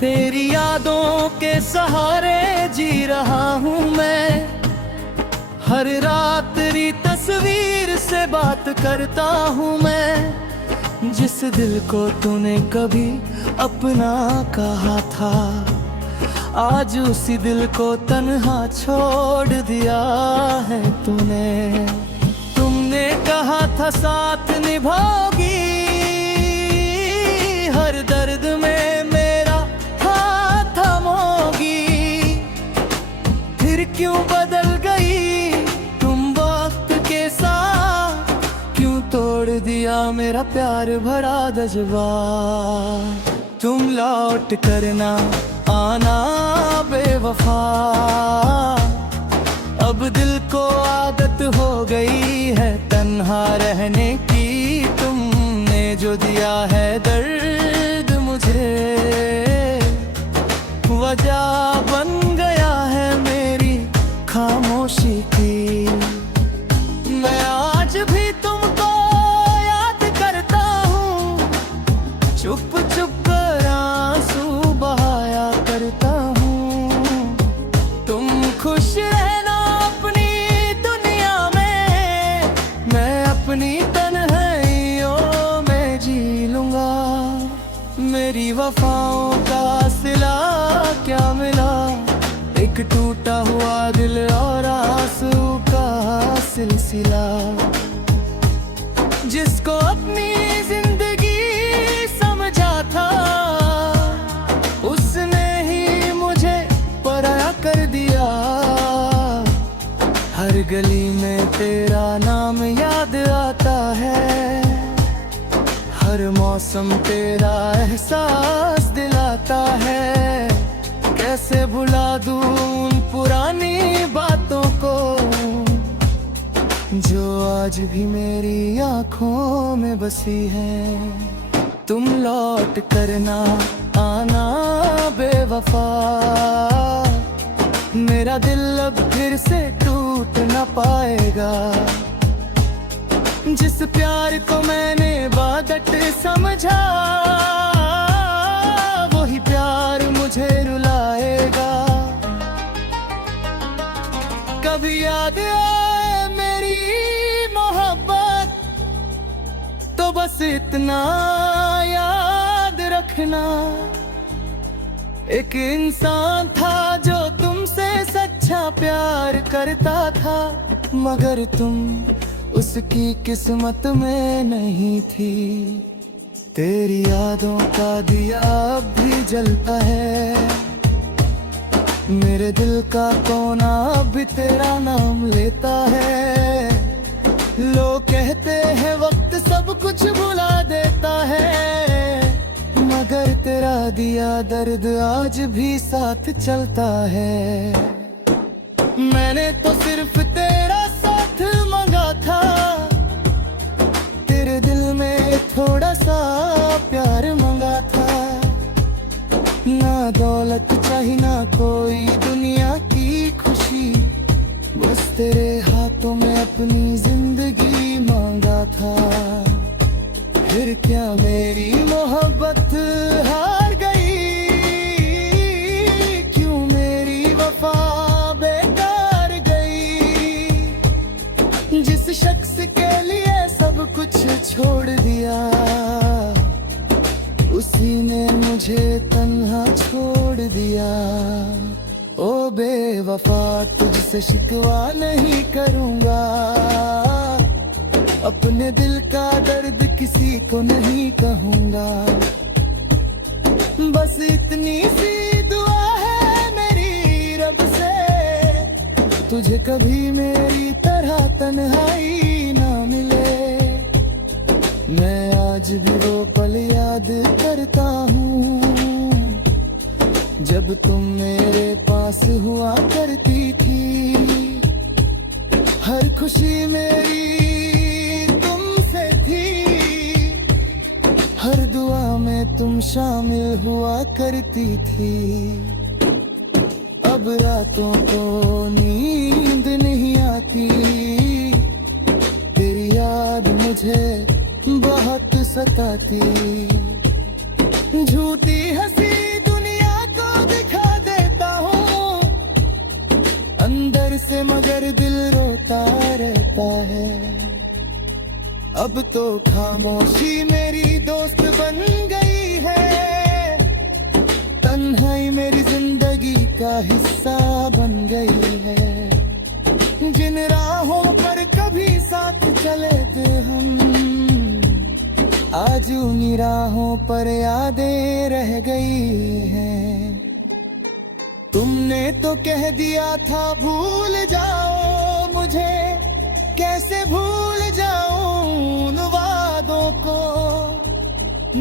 तेरी यादों के सहारे जी रहा हूँ मैं। हर रात तेरी तस्वीर से बात करता हूँ मैं। जिस दिल को तूने कभी अपना कहा था, आज उसी दिल को तन्हा छोड़ दिया है तूने। तुमने कहा था साथ निभाओगी, हर दर्द में मेरा हाथ थामोगी। फिर क्यों बदल गई तुम वक्त के साथ, क्यों तोड़ दिया मेरा प्यार भरा जज्बा। तुम लौट करना आना बेवफा, अब दिल को आदत हो गई है तन्हा रहने की। तुमने जो दिया है दर्द मुझे, वजह बन गया है मेरी खामोशी की। मैं आज भी तुमको याद करता हूँ, चुप चुप कर आंसू बहाया करता हूँ। तुम खुश रहना अपनी दुनिया में, मैं अपनी तन्हाइयों में जी लूंगा। मेरी वफाओं का सिला क्या मिला, एक टूटा हुआ दिल और आंसू का सिलसिला। जिसको अपनी जिंदगी समझा था, उसने ही मुझे पराया कर दिया। हर गली में तेरा नाम याद आता है, हर मौसम तेरा एहसास दिलाता है। कैसे भुला दूं उन पुरानी बातों को, जो आज भी मेरी आंखों में बसी है। तुम लौट करना आना बेवफा, मेरा दिल अब फिर से टूट न पाएगा। जिस प्यार को मैंने बादत समझा, वही प्यार मुझे रुलाएगा। कभी याद आए मेरी मोहब्बत, तो बस इतना याद रखना। एक इंसान था जो तुमसे सच्चा प्यार करता था, मगर तुम उसकी किस्मत में नहीं थी। तेरी यादों का दिया अब भी जलता है, मेरे दिल का कोना अब भी तेरा नाम लेता है। लोग कहते हैं वक्त सब कुछ भुला देता है, मगर तेरा दिया दर्द आज भी साथ चलता है। मैंने तो सिर्फ तेरा साथ मांगा था, तेरे दिल में थोड़ा सा प्यार मांगा था। ना दौलत चाहिए ना कोई दुनिया की खुशी, बस तेरे हाथों में अपनी जिंदगी मांगा था। फिर क्या मेरी मोहब्बत हार गई, क्यों मेरी वफा बेकार गई। जिस शख्स के लिए सब कुछ छोड़ दिया, उसी ने मुझे तन्हा छोड़ दिया। ओ बेवफा तुझसे शिकवा नहीं करूंगा, अपने दिल का दर्द किसी को नहीं कहूंगा। बस इतनी सी दुआ है मेरी रब से, तुझे कभी मेरी तरह तन्हाई ना मिले। मैं आज भी वो पल याद करता हूँ, जब तुम मेरे पास हुआ करती थी। हर खुशी मेरी तुमसे थी, हर दुआ में तुम शामिल हुआ करती थी। अब रातों को नींद नहीं आती, तेरी याद मुझे बहुत सताती। झूठी हंसी दुनिया डर से मगर दिल रोता रहता है। अब तो खामोशी मेरी दोस्त बन गई है, तन्हाई मेरी जिंदगी का हिस्सा बन गई है। जिन राहों पर कभी साथ चले थे हम, आज उन्हीं राहों पर यादें रह गई हैं। तुमने तो कह दिया था भूल जाओ मुझे, कैसे भूल जाऊं उन वादों को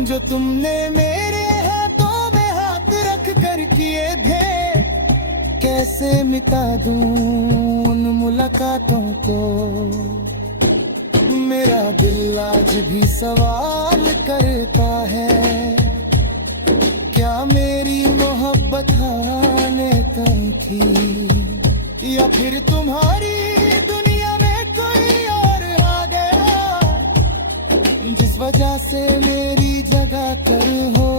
जो तुमने मेरे हाथों में हाथ रख कर किए थे। कैसे मिटा दूं उन मुलाकातों को। मेरा दिल आज भी सवाल करता है, क्या मेरी मोहब्बत हाने तुम थी, या फिर तुम्हारी दुनिया में कोई और आ गया, जिस वजह से मेरी जगह कर हो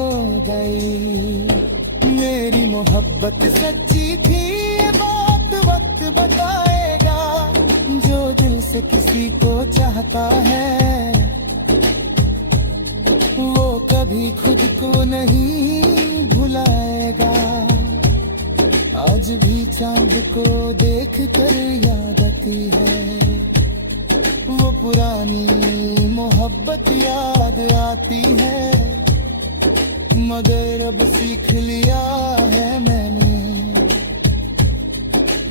गई। मेरी मोहब्बत सच्ची थी, ये बात वक्त बताएगा। जो दिल से किसी को चाहता है, वो कभी खुद को नहीं भुलाएगा। आज भी चांद को देख कर याद आती है, वो पुरानी मोहब्बत याद आती है। मगर अब सीख लिया है मैंने,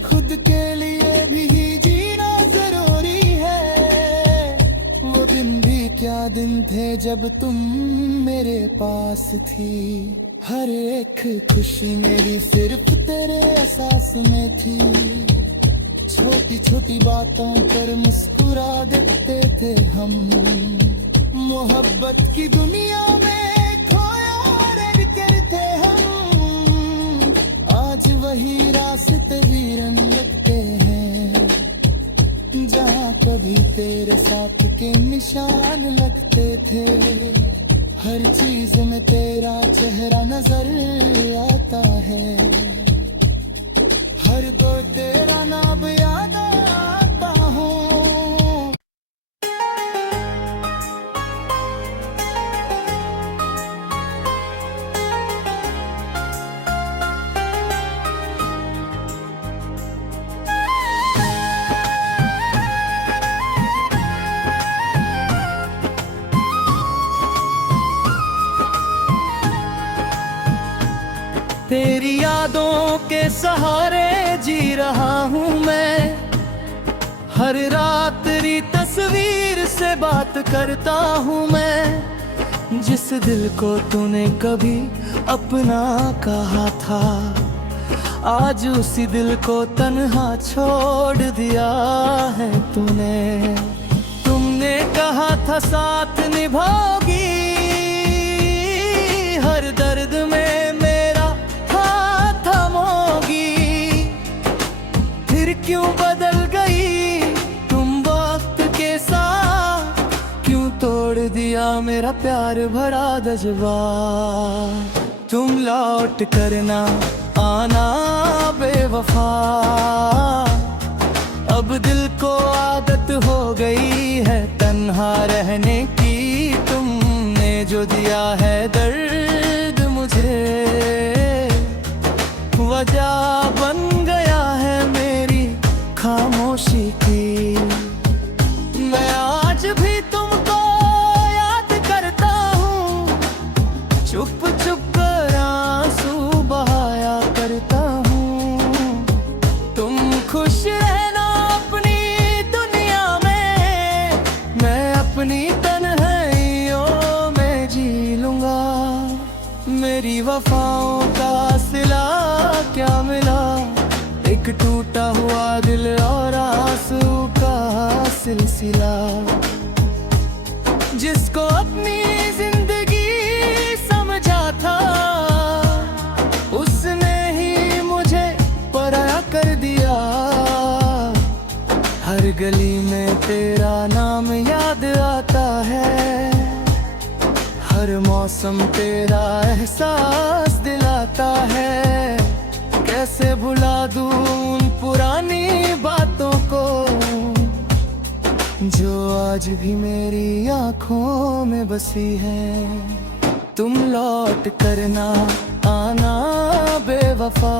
खुद के लिए भी जीना जरूरी है। वो दिन भी क्या दिन थे जब तुम मेरे पास थी। हर एक खुशी मेरी सिर्फ तेरे एहसास में थी। छोटी छोटी बातों पर मुस्कुरा देते थे हम। मोहब्बत की दुनिया में खोया रहते हम। आज वही रास्ते वीरन लगते हैं, जहाँ कभी तेरे साथ के निशान लगते थे। हर चीज में तेरा चेहरा नजर आता है, हर दो तेरा नाम याद आता हूँ। तेरी यादों के सहारे जी रहा हूँ मैं। हर रात तेरी तस्वीर से बात करता हूँ मैं। जिस दिल को तूने कभी अपना कहा था, आज उसी दिल को तन्हा छोड़ दिया है तूने। तुमने कहा था साथ निभाओगी, हर दर्द में क्यों बदल गई तुम वक्त के साथ। क्यों तोड़ दिया मेरा प्यार भरा जज्बा। तुम लौट करना आना बेवफा। अब दिल को आदत हो गई है तन्हा रहने की। तुमने जो दिया है दर्द मुझे, वजह बन गया है मेरी खामोशी की। मैं आज भी तुमको याद करता हूँ, चुप चुप कर आंसू बहाया करता हूँ। तुम खुश रहना अपनी दुनिया में, मैं अपनी तन्हाइयों में जी लूंगा। मेरी वफाओं का सिला क्या मिला, एक टूटा हुआ दिल और आंसू का सिलसिला। जिसको अपनी जिंदगी समझा था, उसने ही मुझे पराया कर दिया। हर गली में तेरा नाम याद आता है, हर मौसम तेरा एहसास दिलाता है। कैसे भुला दूं उन पुरानी बातों को जो आज भी मेरी आंखों में बसी है। तुम लौट करना आना बेवफा,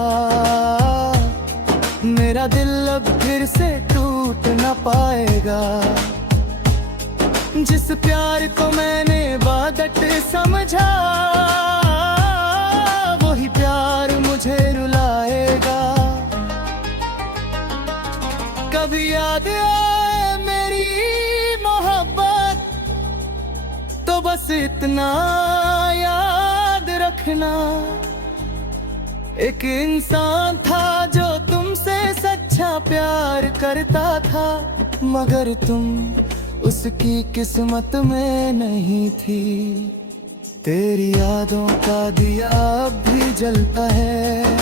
मेरा दिल अब फिर से टूट न पाएगा। जिस प्यार को मैंने बादत समझा, वही प्यार मुझे रुलाएगा। कभी याद आए मेरी मोहब्बत, तो बस इतना याद रखना, एक इंसान था जो तुमसे सच्चा प्यार करता था, मगर तुम उसकी किस्मत में नहीं थी। तेरी यादों का दिया अब भी जलता है,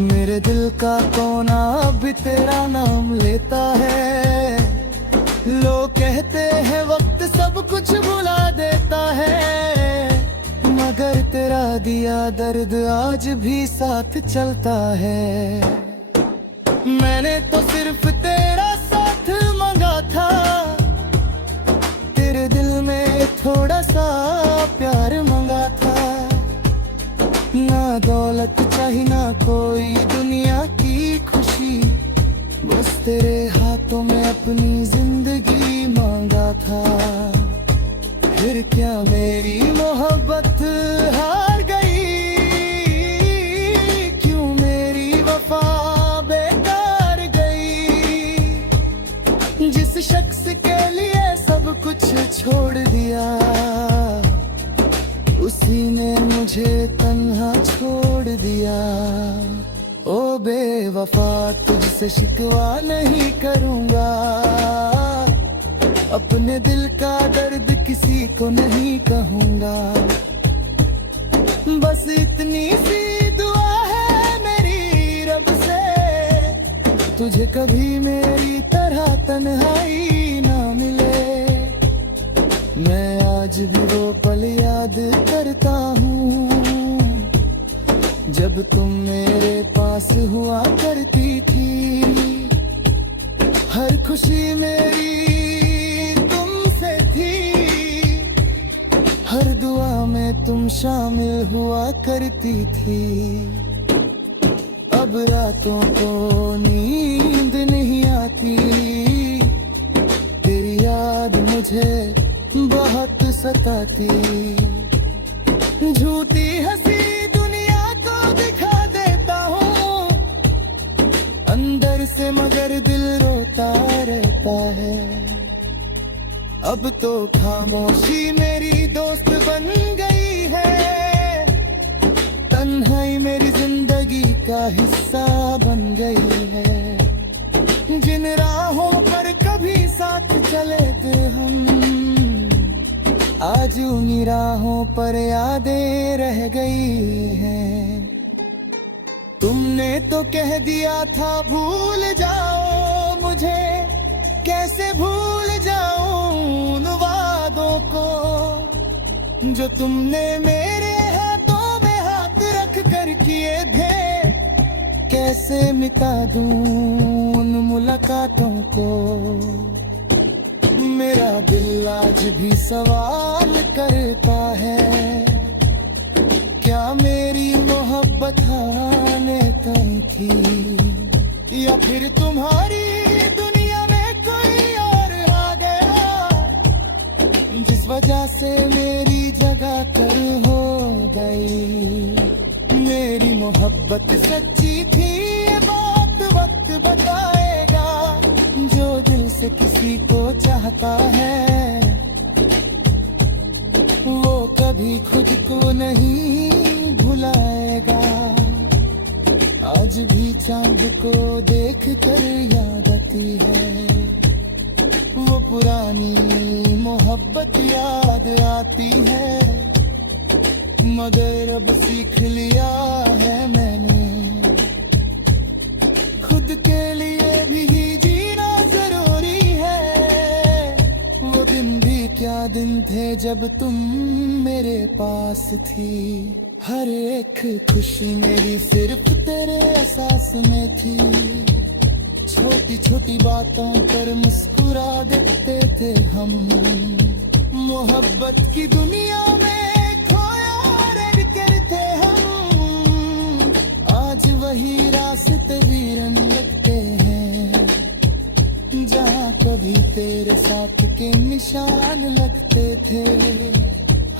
मेरे दिल का कोना अब भी तेरा नाम लेता है। लोग कहते हैं वक्त सब कुछ भुला देता है, मगर तेरा दिया दर्द आज भी साथ चलता है। मैंने तो सिर्फ तेरा साथ मांगा था, तेरे दिल में थोड़ा सा प्यार मांगा था। ना दौलत चाहिए ना कोई दुनिया की खुशी, बस तेरे हाथों में अपनी जिंदगी मांगा था। फिर क्या मेरी मोहब्बत हार गई, क्यों मेरी वफा बेकार गई। जिस शख्स के लिए सब कुछ छोड़ दिया, उसी ने मुझे तन्हा छोड़ दिया। ओ बेवफा तुझसे शिकवा नहीं करूंगा, अपने दिल का दर्द किसी को नहीं कहूंगा। बस इतनी सी दुआ है मेरी रब से, तुझे कभी मेरी तरह तन्हाई ना मिले। मैं आज भी वो पल याद करता हूँ, जब तुम मेरे पास हुआ करती थी। हर खुशी मेरी तुमसे थी, हर दुआ में तुम शामिल हुआ करती थी। अब रातों को नींद नहीं आती, तेरी याद मुझे बहुत सताती। झूठी हंसी दुनिया को दिखा देता हूँ अंदर से, मगर दिल रोता रहता है। अब तो खामोशी मेरी दोस्त बन गई है, तन्हाई मेरी जिंदगी का हिस्सा बन गई है। जिन राहों पर कभी साथ चले थे हम, आज उन्हीं राहों पर यादें रह गई हैं। तुमने तो कह दिया था भूल जाओ मुझे, कैसे भूल जाऊं उन वादों को जो तुमने मेरे हाथों में हाथ रख कर किए थे। कैसे मिटा दूं उन मुलाकातों को, मेरा दिल आज भी सवाल करता है, क्या मेरी मोहब्बत आने कम थी, या फिर तुम्हारी दुनिया में कोई और आ गया, जिस वजह से मेरी जगह कर हो गई। मेरी मोहब्बत सच्ची थी, ये बात वक्त बताएगा। जो दिल से किसी को चाहता है, वो कभी खुद को नहीं भुलाएगा। आज भी चांद को देख कर याद आती है, वो पुरानी मोहब्बत याद आती है। मगर अब सीख लिया है मैंने, खुद के लिए भी जीना जरूरी है। वो दिन भी क्या दिन थे जब तुम मेरे पास थी। हर एक खुशी मेरी सिर्फ तेरे एहसास में थी। छोटी छोटी बातों पर मुस्कुरा देते थे हम। मोहब्बत की दुनिया में खोया रह कर थे हम। आज वही रास्ते वीरन लगते हैं जहाँ कभी तेरे साथ के निशान लगते थे।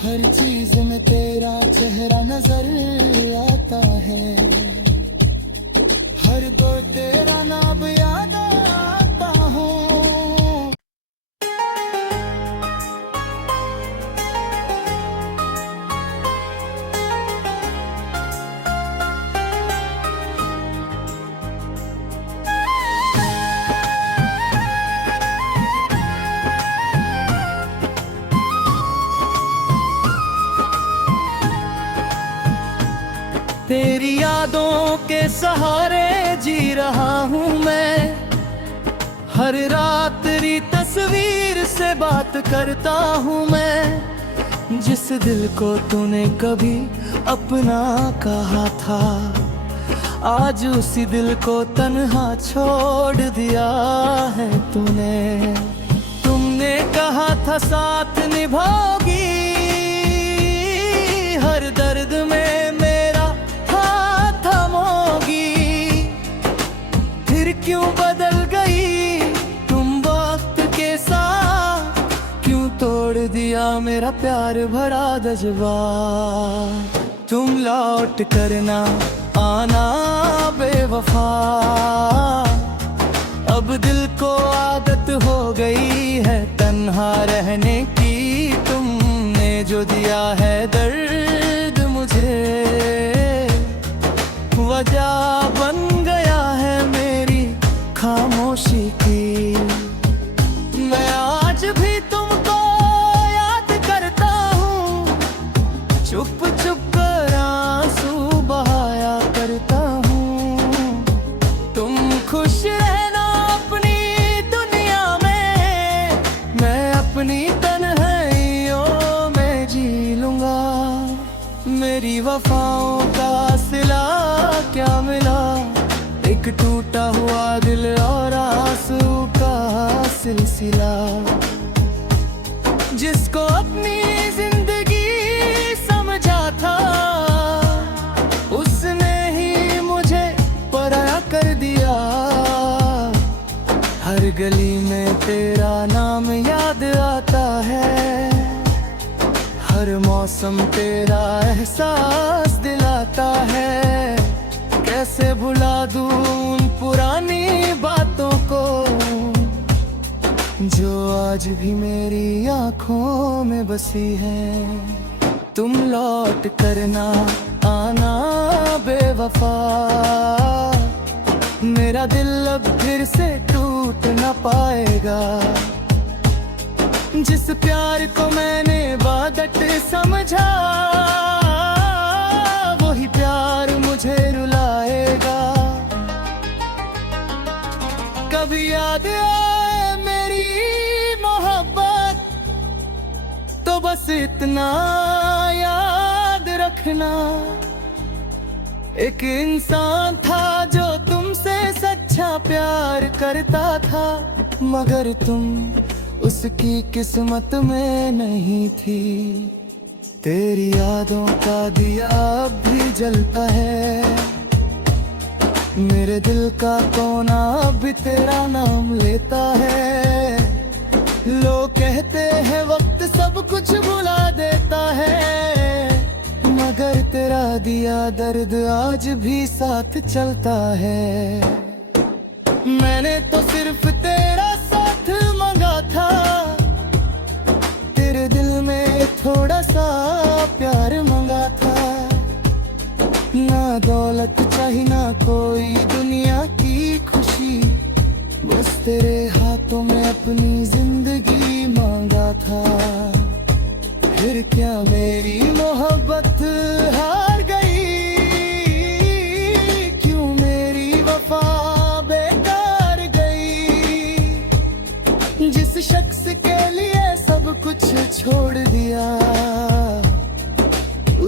हर चीज में तेरा चेहरा नजर आता है। हर दौर तेरा नाम याद आता हूँ। तेरी यादों के सहारे जी रहा हूँ मैं। हर रात तेरी तस्वीर से बात करता हूँ मैं। जिस दिल को तूने कभी अपना कहा था, आज उसी दिल को तन्हा छोड़ दिया है तूने। तुमने कहा था साथ निभाओगी, हर दर्द में क्यों बदल गई तुम वक्त के साथ। क्यों तोड़ दिया मेरा प्यार भरा जज्बा। तुम लौट करना आना बेवफा। अब दिल को आदत हो गई है तन्हा रहने की। तुमने जो दिया है दर्द मुझे, वजह बन गया है मेरी खामोशी की। मैं आज भी तुमको याद करता हूँ, चुप चुप कर आंसू बहाया करता हूँ। तुम खुश रहना अपनी दुनिया में, मैं अपनी तन्हाइयों में जी लूंगा। मेरी वफाओं का सिला क्या मिला, एक टूटा हुआ दिल और आंसू का सिलसिला। जिसको अपनी जिंदगी समझा था, उसने ही मुझे पराया कर दिया। हर गली में तेरा नाम याद आता है, हर मौसम तेरा एहसास दिलाता है। कैसे भुला दूं उन पुरानी बातों को, जो आज भी मेरी आंखों में बसी है। तुम लौट करना आना बेवफा। मेरा दिल अब फिर से टूट न पाएगा। जिस प्यार को मैंने बादत समझा, वही प्यार मुझे रुलाएगा। कभी याद आए मेरी मोहब्बत, तो बस इतना याद रखना। एक इंसान था जो तुमसे सच्चा प्यार करता था, मगर तुम उसकी किस्मत में नहीं थी। तेरी यादों का दिया अब भी जलता है, मेरे दिल का कोना अब भी तेरा नाम लेता है। लोग कहते हैं वक्त सब कुछ भुला देता है, मगर तेरा दिया दर्द आज भी साथ चलता है। मैंने तो सिर्फ तेरा साथ मांगा था, तेरे दिल में थोड़ा सा प्यार मांगा था। ना दौलत चाहिए ना कोई दुनिया की खुशी, बस तेरे हाथों में अपनी जिंदगी मांगा था। फिर क्या मेरी मोहब्बत हार गई, क्यों मेरी वफा बेकार गई। जिस शख्स के लिए सब कुछ छोड़ दिया,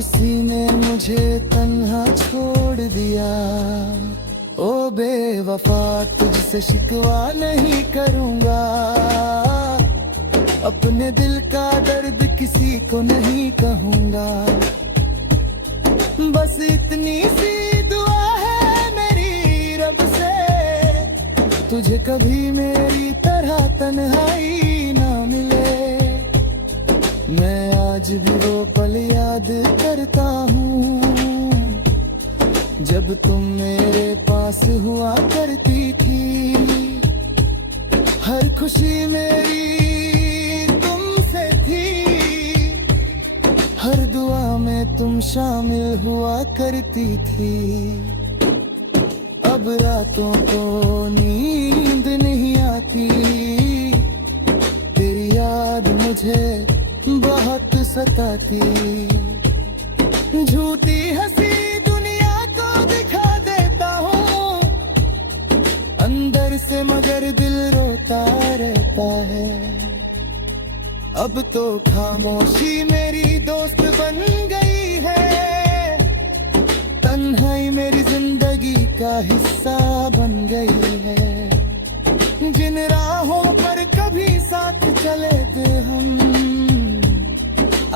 उसी ने मुझे तन्हा छोड़ दिया। ओ बेवफा तुझसे शिकवा नहीं करूँगा, अपने दिल का दर्द किसी को नहीं कहूँगा। बस इतनी सी दुआ है मेरी रब से, तुझे कभी मेरी तरह तन्हाई ना मिले। मैं आज भी वो पल याद करता हूँ जब तुम मेरे पास हुआ करती थी। हर खुशी मेरी तुमसे थी, हर दुआ में तुम शामिल हुआ करती थी। अब रातों को नींद नहीं आती, तेरी याद मुझे बहुत सताती। झूठी हंसी दुनिया को दिखा देता हूँ अंदर से, मगर दिल रोता रहता है। अब तो खामोशी मेरी दोस्त बन गई है, तन्हाई मेरी जिंदगी का हिस्सा बन गई है। जिन राहों पर कभी साथ चले थे हम,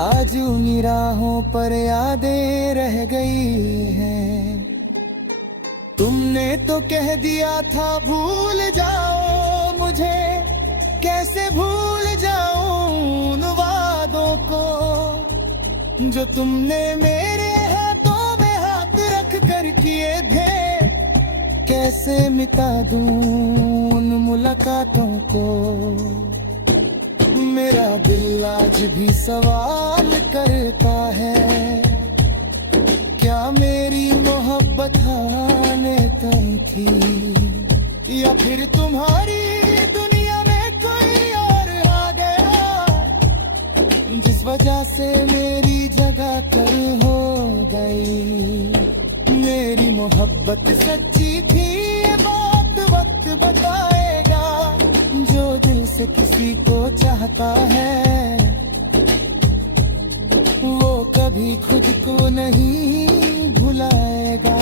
आज उन्हीं राहों पर यादें रह गई हैं। तुमने तो कह दिया था भूल जाओ मुझे, कैसे भूल जाऊं उन वादों को जो तुमने मेरे हाथों में हाथ रख कर किए थे। कैसे मिटा दूं उन मुलाकातों को, मेरा दिल आज भी सवाल करता है, क्या मेरी मोहब्बत आने तक थी, या फिर तुम्हारी दुनिया में कोई और आ गया, जिस वजह से मेरी जगह कर हो गई। मेरी मोहब्बत सच्ची थी, ये बात वक्त बताएगा। जो दिल से किसी को चाहता है, वो कभी खुद को नहीं भुलाएगा।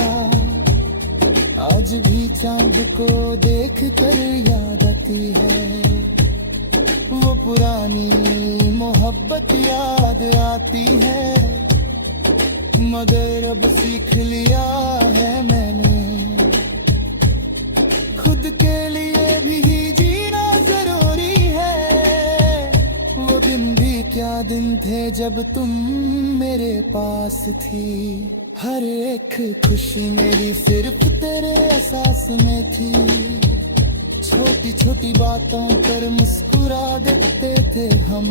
आज भी चांद को देख कर याद आती है, वो पुरानी मोहब्बत याद आती है। मगर अब सीख लिया है मैंने, खुद के लिए भी जीना जरूरी है। वो दिन भी क्या दिन थे जब तुम मेरे पास थी। हर एक खुशी मेरी सिर्फ तेरे एहसास में थी। छोटी छोटी बातों पर मुस्कुरा देते थे हम,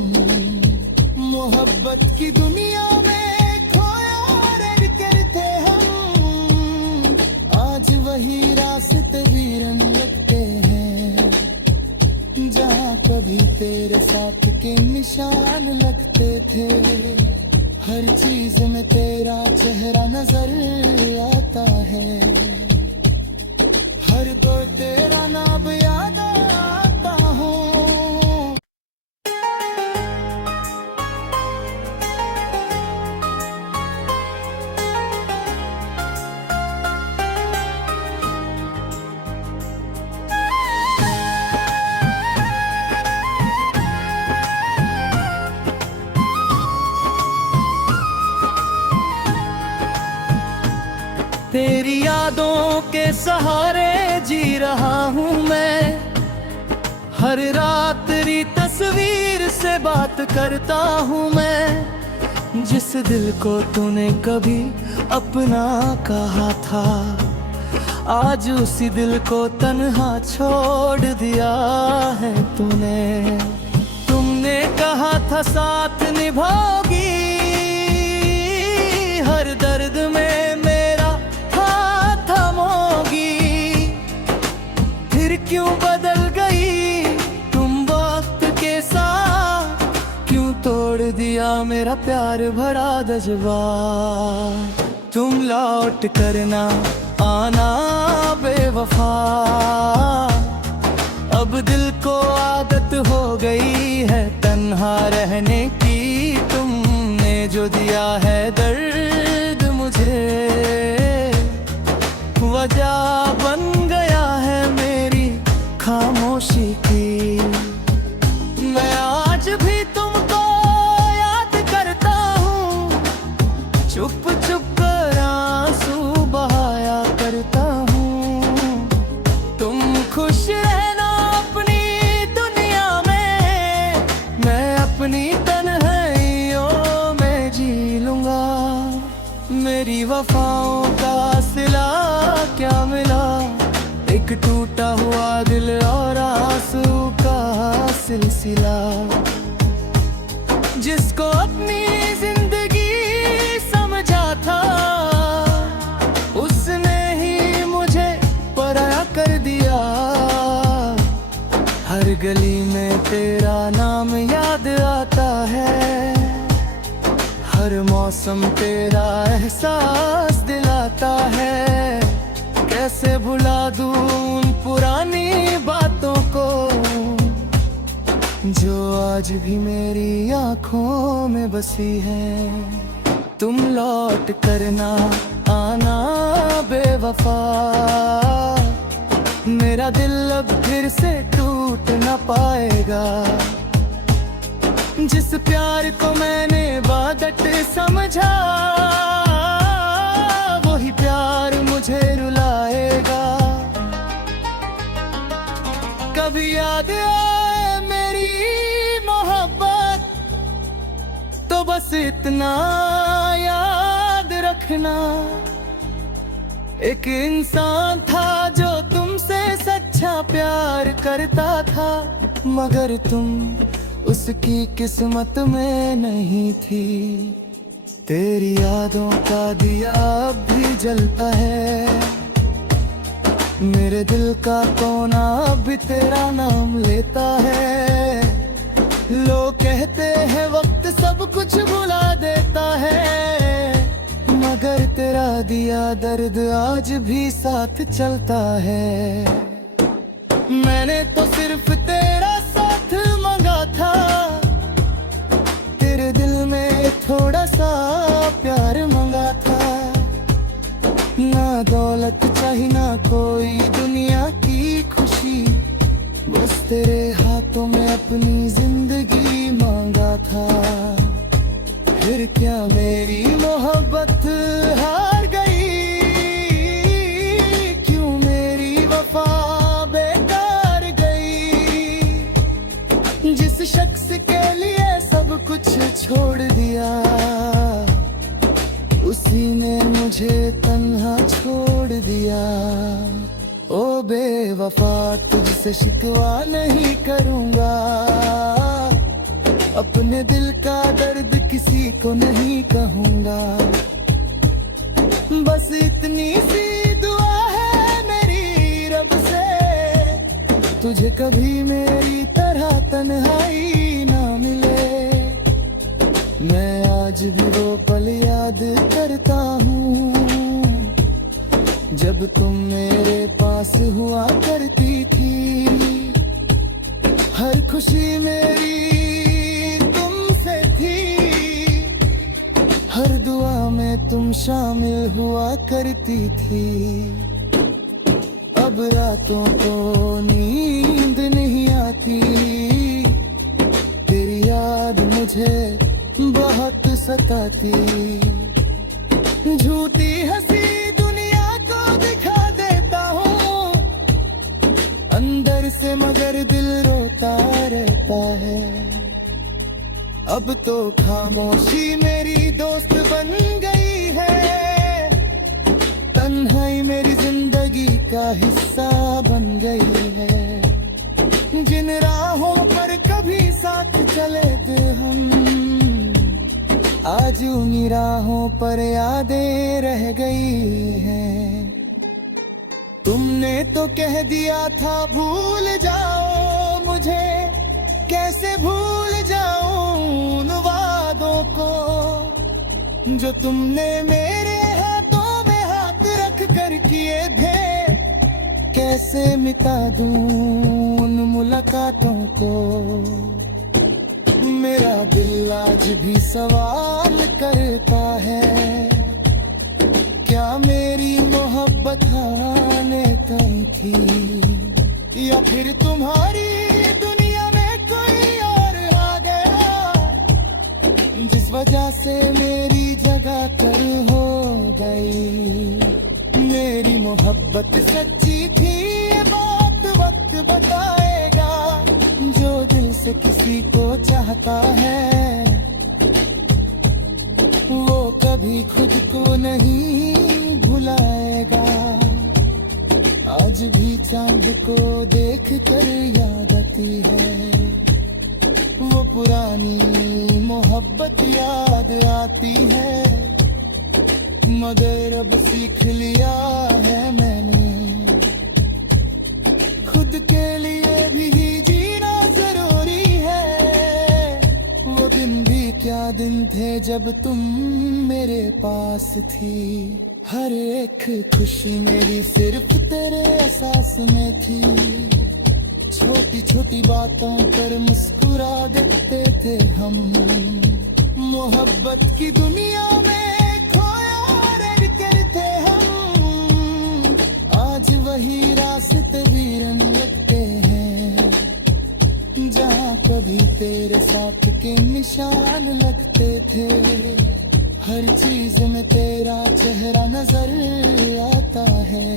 मोहब्बत की दुनिया में खोया रहते हम। आज वही रास्ते वीरन लगते हैं, जहाँ कभी तेरे साथ के निशान लगते थे। हर चीज में तेरा चेहरा नजर आता है, हर दो तेरा नाम याद आता हूँ। तेरी यादों के सहारे जी रहा हूँ मैं। हर रात तेरी तस्वीर से बात करता हूँ मैं। जिस दिल को तूने कभी अपना कहा था, आज उसी दिल को तन्हा छोड़ दिया है तूने। तुमने कहा था साथ निभाओगी, हर दर्द में क्यों बदल गई तुम वक्त के साथ, क्यों तोड़ दिया मेरा प्यार भरा जज्बात। तुम लौट करना आना बेवफा, अब दिल को आदत हो गई है तन्हा रहने की। तुमने जो दिया है दर्द मुझे, वजह बन गया है मेरी खामोशी की। मैं आज भी तुमको याद करता हूँ, चुप चुप कर आंसू बहाया करता हूँ। तुम खुश रहना अपनी दुनिया में, मैं अपनी तन्हाइयों में जी लूंगा। मेरी वफाओं का सिला क्या मिला, एक टूटा हुआ दिल और आंसू का सिलसिला। जिसको अपनी जिंदगी समझा था, उसने ही मुझे पराया कर दिया। हर गली में तेरा नाम याद आता है, हर मौसम तेरा एहसास दिलाता है। कैसे भुला दूं उन पुरानी बातों को, जो आज भी मेरी आंखों में बसी है। तुम लौट कर ना आना बेवफा, मेरा दिल अब फिर से टूट ना पाएगा। जिस प्यार को मैंने बादत समझा, वही प्यार मुझे रुलाएगा। कभी याद आए मेरी मोहब्बत, तो बस इतना याद रखना, एक इंसान था जो तुमसे सच्चा प्यार करता था, मगर तुम उसकी किस्मत में नहीं थी। तेरी यादों का दिया अब भी जलता है, मेरे दिल का कोना अब भी तेरा नाम लेता है। लोग कहते हैं वक्त सब कुछ भुला देता है, मगर तेरा दिया दर्द आज भी साथ चलता है। मैंने तो सिर्फ तेरा साथ मांगा था, तेरे दिल में थोड़ा सा प्यार मांगा था। ना दौलत चाहिए ना कोई दुनिया की खुशी, बस तेरे हाथों में अपनी जिंदगी मांगा था। फिर क्या मेरी मोहब्बत हार गई, क्यों मेरी वफा बेकार गई। जिस शख्स के लिए सब कुछ छोड़ दिया, उसी ने मुझे तन्हा छोड़ दिया। ओ बेवफा तुझसे शिकवा नहीं करूंगा, अपने दिल का दर्द किसी को नहीं कहूंगा। बस इतनी सी दुआ है मेरी रब से, तुझे कभी मेरी तरह तन्हाई ना मिले। मैं आज भी वो पल याद करता हूँ, जब तुम मेरे पास हुआ करती थी। हर खुशी मेरी तुमसे थी, हर दुआ में तुम शामिल हुआ करती थी। अब रातों को नींद नहीं आती, तेरी याद मुझे बहुत सताती। झूठी हंसी दुनिया को दिखा देता हूँ अंदर से, मगर दिल रोता रहता है। अब तो खामोशी मेरी दोस्त बन गई है, तन्हाई मेरी जिंदगी का हिस्सा बन गई है। जिन राहों पर कभी साथ चले थे हम, आज उन्हीं राहों पर यादें रह गई हैं। तुमने तो कह दिया था भूल जाओ मुझे, कैसे भूल जाऊं उन वादों को जो तुमने मेरे हाथों में हाथ रख कर किए थे। कैसे मिटा दूं उन मुलाकातों को। मेरा दिल आज भी सवाल करता है, क्या मेरी मोहब्बत आने तय थी, या फिर तुम्हारी दुनिया में कोई और आ गया, जिस वजह से मेरी जगह कर हो गई। मेरी मोहब्बत सच्ची थी, ये बात वक्त बताएगा, जो दिल से किसी को चाहता है वो कभी खुद को नहीं भुलाएगा। आज भी चांद को देख कर याद आती है, वो पुरानी मोहब्बत याद आती है, मगर अब सीख लिया है मैंने, खुद के लिए भी जीना जरूरी है। वो दिन भी क्या दिन थे जब तुम मेरे पास थी, हर एक खुशी मेरी सिर्फ तेरे एहसास में थी, छोटी छोटी बातों पर मुस्कुरा देते थे हम, मोहब्बत की दुनिया में खोया रहकर थे हम। आज वही रास्ते वीरन लगते हैं, जहाँ कभी तेरे साथ के निशान लगते थे, हर चीज में तेरा चेहरा नजर आता है,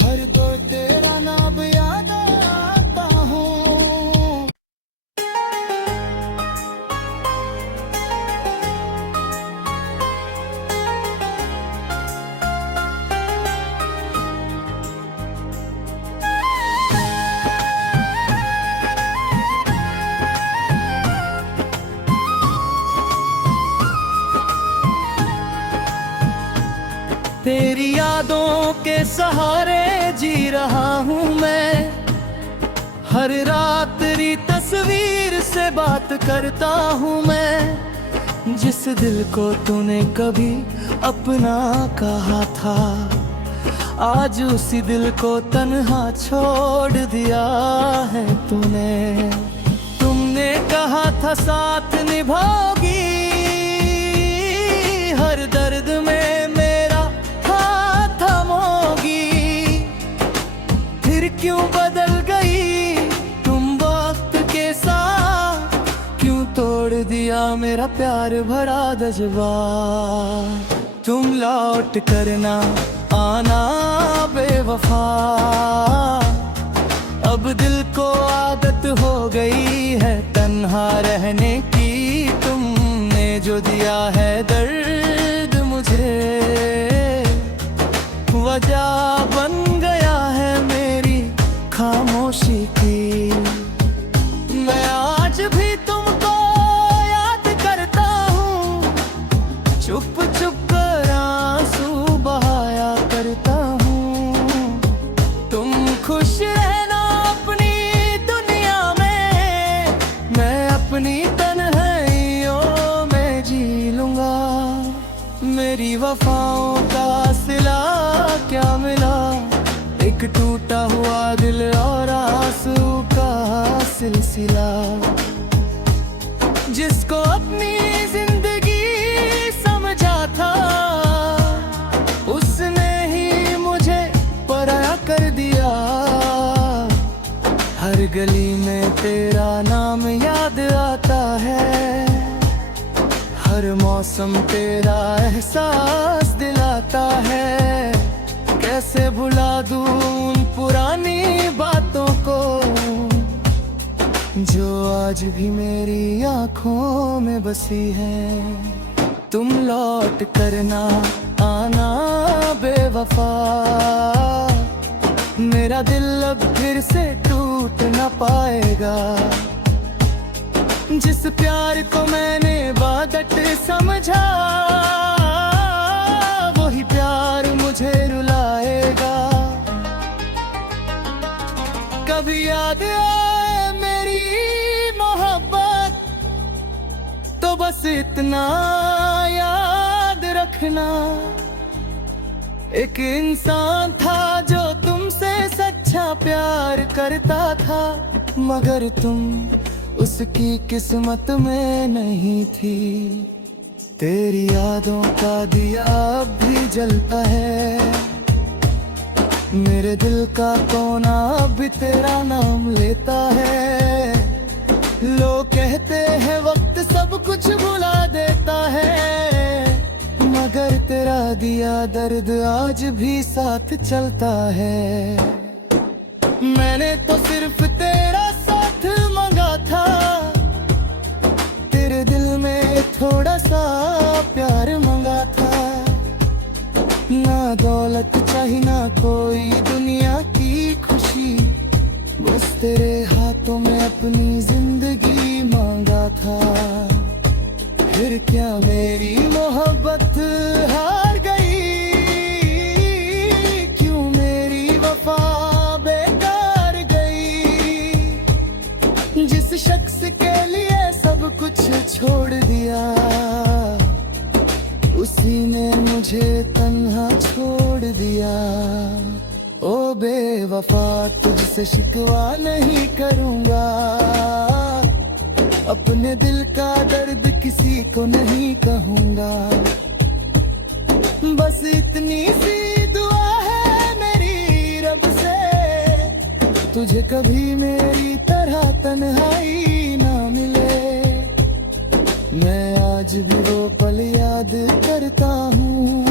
हर दौर तेरा नाम याद आता हूँ। तेरी यादों के सहारे जी रहा हूँ मैं, हर रात तेरी तस्वीर से बात करता हूँ मैं, जिस दिल को तूने कभी अपना कहा था, आज उसी दिल को तन्हा छोड़ दिया है तूने। तुमने कहा था साथ निभाओगी, हर दर्द में क्यों बदल गई तुम वक्त के साथ, क्यों तोड़ दिया मेरा प्यार भरा जज्बा। तुम लौट करना आना बेवफा, अब दिल को आदत हो गई है तन्हा रहने की, तुमने जो दिया है दर्द मुझे वजह बन गया है मेरी खामोशी की। मैं आज भी तुमको याद करता हूँ, चुप चुप कर आंसू बहाया करता हूँ। तुम खुश रहना अपनी दुनिया में, मैं अपनी तन्हाइयों में जी लूंगा। मेरी वफाओं का सिला क्या मिला, एक टूटा हुआ दिल और आंसू का सिलसिला, जिसको अपनी जिंदगी समझा था उसने ही मुझे पराया कर दिया। हर गली में तेरा नाम याद आता है, हर मौसम तेरा एहसास दिलाता है, कैसे भुला दूं उन पुरानी बातों को, जो आज भी मेरी आंखों में बसी है। तुम लौट करना आना बेवफा, मेरा दिल अब फिर से टूट न पाएगा, जिस प्यार को मैंने बादत समझा, वही प्यार मुझे रुलाएगा। कभी याद आए मेरी मोहब्बत, तो बस इतना याद रखना, एक इंसान था जो तुमसे सच्चा प्यार करता था, मगर तुम उसकी किस्मत में नहीं थी। तेरी यादों का दिया अब भी जलता है, मेरे दिल का कोना अब भी तेरा नाम लेता है। लोग कहते हैं वक्त सब कुछ भुला देता है, मगर तेरा दिया दर्द आज भी साथ चलता है। मैंने तो सिर्फ तेरा साथ मांगा था, तेरे दिल में थोड़ा सा प्यार मांगा था। ना दौलत चाहिए ना कोई दुनिया की खुशी, बस तेरे हाथों में अपनी जिंदगी मांगा था। फिर क्या मेरी मोहब्बत हार गई, क्यों मेरी वफा बेकार गई। जिस शख्स के लिए सब कुछ छोड़ दिया, उसी ने मुझे तन्हा छोड़ दिया। ओ बेवफा तुझसे शिकवा नहीं करूंगा, अपने दिल का दर्द किसी को नहीं कहूंगा। बस इतनी सी दुआ है मेरी रब से, तुझे कभी मेरी तरह तन्हाई ना मिले। मैं आज भी वो पल याद करता हूँ,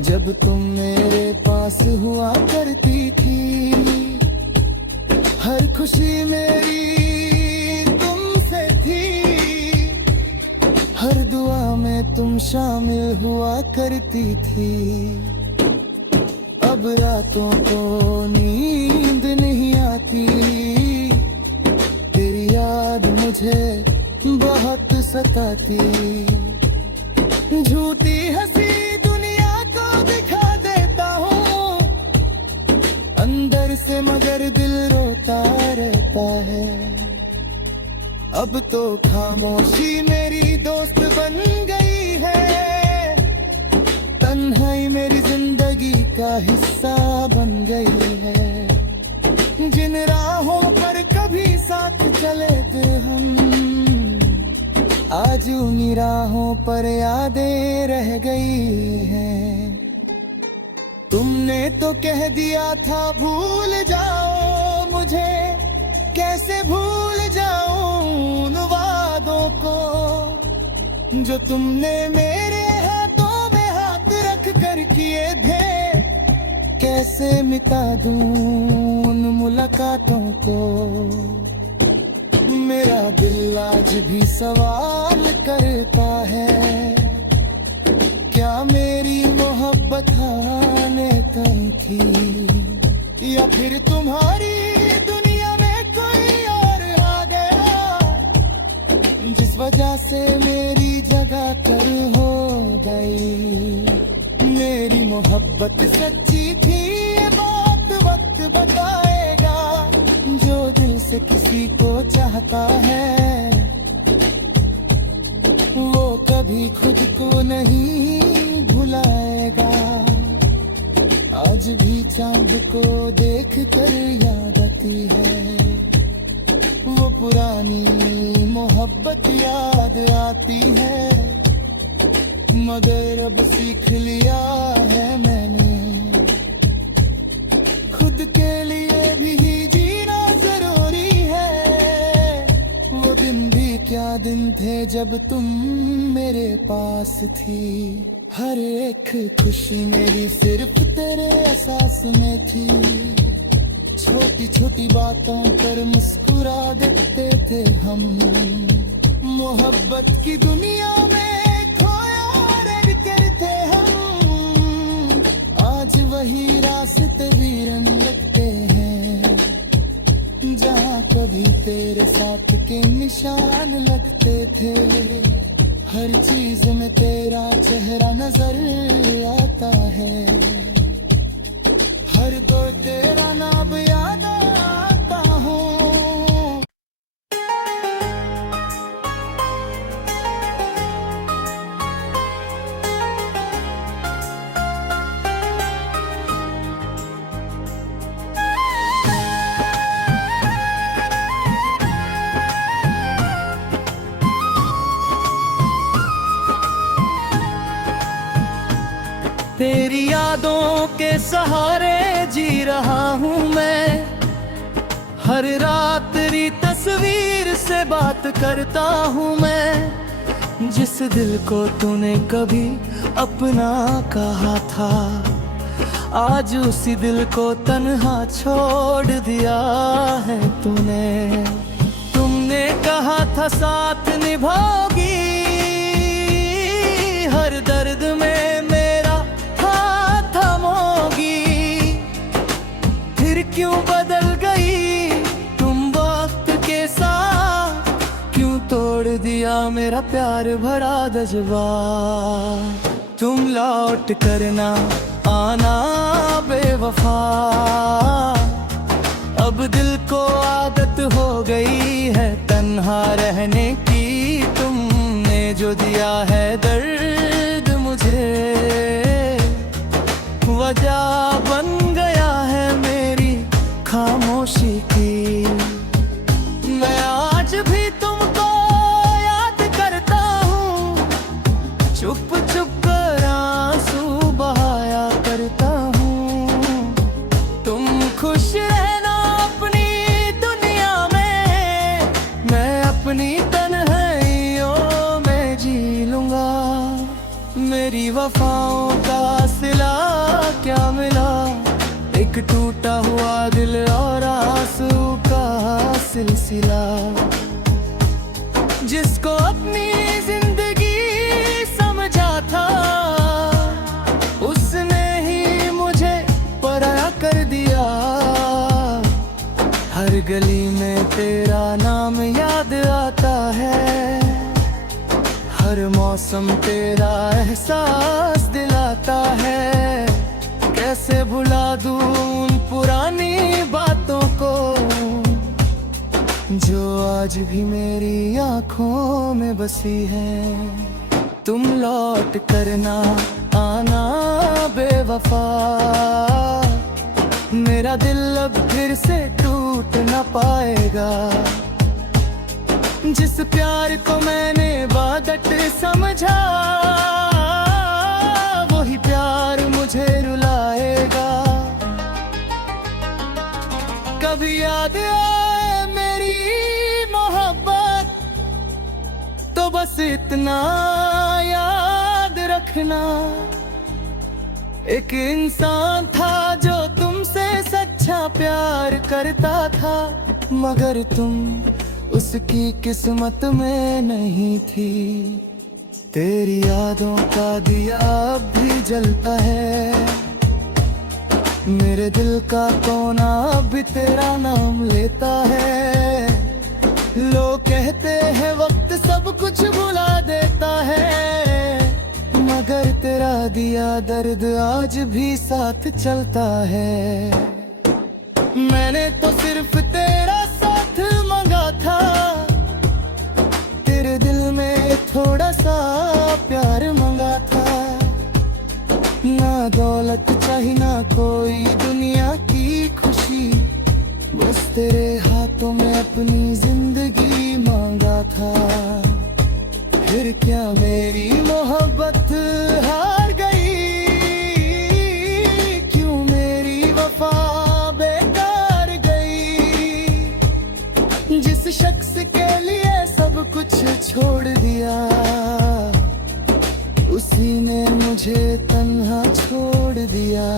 जब तुम मेरे पास हुआ करती थी। हर खुशी मेरी तुमसे थी, हर दुआ में तुम शामिल हुआ करती थी। अब रातों को नींद नहीं आती, तेरी याद मुझे बहुत सताती। झूठी हंसी दुनिया को दिखा देता हूँ अंदर से, मगर दिल रोता रहता है। अब तो खामोशी मेरी दोस्त बन गई है, तन्हाई मेरी जिंदगी का हिस्सा बन गई है। जिन राहों पर कभी साथ चले थे हम, आज उन्हीं राहों पर यादें रह गई हैं। तुमने तो कह दिया था भूल जाओ मुझे, कैसे भूल जाऊं उन वादों को जो तुमने मेरे हाथों में हाथ रख कर किए थे। कैसे मिटा दूं उन मुलाकातों को, मेरा दिल आज भी सवाल करता है, क्या मेरी मोहब्बत आने तक थी, या फिर तुम्हारी दुनिया में कोई और आ गया, जिस वजह से मेरी जगह कर हो गई। मेरी मोहब्बत सच्ची थी, ये बात वक्त बताएगा। जो दिल से किसी को चाहता है, वो कभी खुद को नहीं भुलाएगा। आज भी चांद को देख कर याद आती है, वो पुरानी मोहब्बत याद आती है। मगर अब सीख लिया है मैंने, खुद के लिए भी जीना जरूरी है। वो दिन भी क्या दिन थे जब तुम मेरे पास थी। हर एक खुशी मेरी सिर्फ तेरे एहसास में थी। छोटी छोटी बातों पर मुस्कुरा देते थे हम, मोहब्बत की दुनिया में खोया रहते हम। आज वही रास्ते वीरन लगते हैं, जहाँ कभी तेरे साथ के निशान लगते थे। हर चीज में तेरा चेहरा नजर आता है, हर दौर तेरा नाम याद आता हूँ। तेरी यादों के सहारे जी रहा हूँ मैं, हर रात तेरी तस्वीर से बात करता हूँ मैं। जिस दिल को तूने कभी अपना कहा था, आज उसी दिल को तन्हा छोड़ दिया है तूने। तुमने कहा था साथ निभाओगी, हर दर्द में मेरा हाथ थामोगी। फिर क्यों बदल गई तुम वक्त के साथ, क्यों तोड़ दिया मेरा प्यार भरा जज्बा। तुम लौट करना आना बेवफा, अब दिल को आदत हो गई है तन्हा रहने की। तुमने जो दिया है दर्द मुझे, वजह बन गया है मेरी खामोशी की। मैं आज भी तुमको याद करता हूँ, चुप चुप कर आंसू बहाया करता हूँ। तुम खुश रहना अपनी दुनिया में, मैं अपनी तन्हाइयों में जी लूंगा। मेरी वफाओं का सिला क्या मिला, एक टूटा हुआ दिल और आंसू का सिलसिला। जिसको अपनी जिंदगी समझा था, उसने ही मुझे पराया कर दिया। हर गली में तेरा नाम याद आता है, हर मौसम तेरा एहसास दिलाता है। कैसे भुला दूं उन पुरानी बातों को, जो आज भी मेरी आंखों में बसी है। तुम लौट करना आना बेवफा, मेरा दिल अब फिर से टूट न पाएगा। जिस प्यार को मैंने बादत समझा, वही प्यार मुझे रुलाएगा। कभी याद आए मेरी मोहब्बत, तो बस इतना याद रखना, एक इंसान था जो तुमसे सच्चा प्यार करता था, मगर तुम उसकी किस्मत में नहीं थी। तेरी यादों का दिया अब भी जलता है, मेरे दिल का कोना अब भी तेरा नाम लेता है। लोग कहते हैं वक्त सब कुछ भुला देता है, मगर तेरा दिया दर्द आज भी साथ चलता है। मैंने तो सिर्फ तेरा साथ मांगा था, तेरे दिल में थोड़ा सा प्यार मांगा था। ना दौलत चाहिए ना कोई दुनिया की खुशी, बस तेरे हाथों में अपनी जिंदगी मांगा था। फिर क्या मेरी मोहब्बत हार गई, क्यों मेरी वफा बेकार गई। जिस शख्स के लिए सब कुछ छोड़ दिया, उसी ने मुझे तन्हा छोड़ दिया।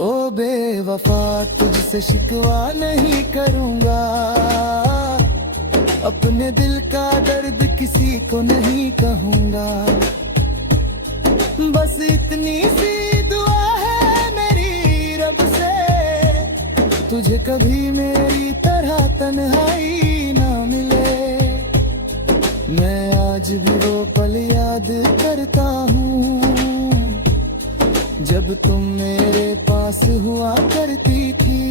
ओ बेवफा तुझसे शिकवा नहीं करूंगा, अपने दिल का दर्द किसी को नहीं कहूंगा। बस इतनी सी दुआ है मेरी रब से, तुझे कभी मेरी तरह तन्हाई ना मिले। मैं आज भी वो पल याद करता हूँ, जब तुम मेरे पास हुआ करती थी।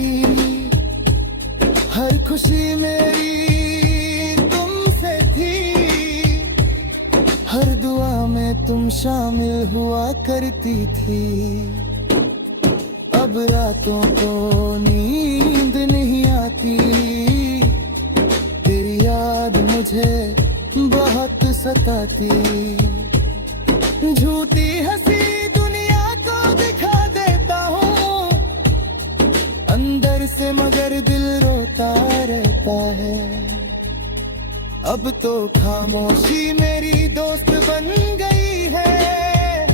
हर खुशी मेरी तुमसे थी, हर दुआ में तुम शामिल हुआ करती थी। अब रातों को नींद नहीं आती, तेरी याद मुझे बहुत सताती। झूठी हंसी दुनिया भीतर से मगर दिल रोता रहता है। अब तो खामोशी मेरी दोस्त बन गई है,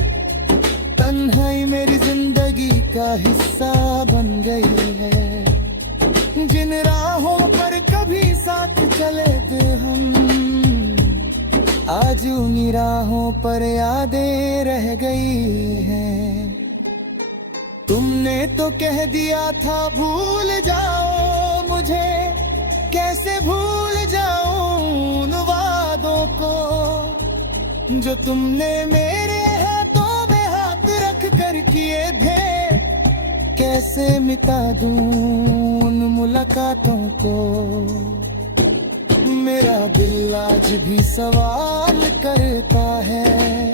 तन्हाई मेरी जिंदगी का हिस्सा बन गई है। जिन राहों पर कभी साथ चले थे हम, आज उन्हीं राहों पर यादें रह गई हैं। तुमने तो कह दिया था भूल जाओ मुझे, कैसे भूल जाऊं उन वादों को जो तुमने मेरे हाथों में हाथ रख कर किए थे। कैसे मिटा दूं उन मुलाकातों को। मेरा दिल आज भी सवाल करता है,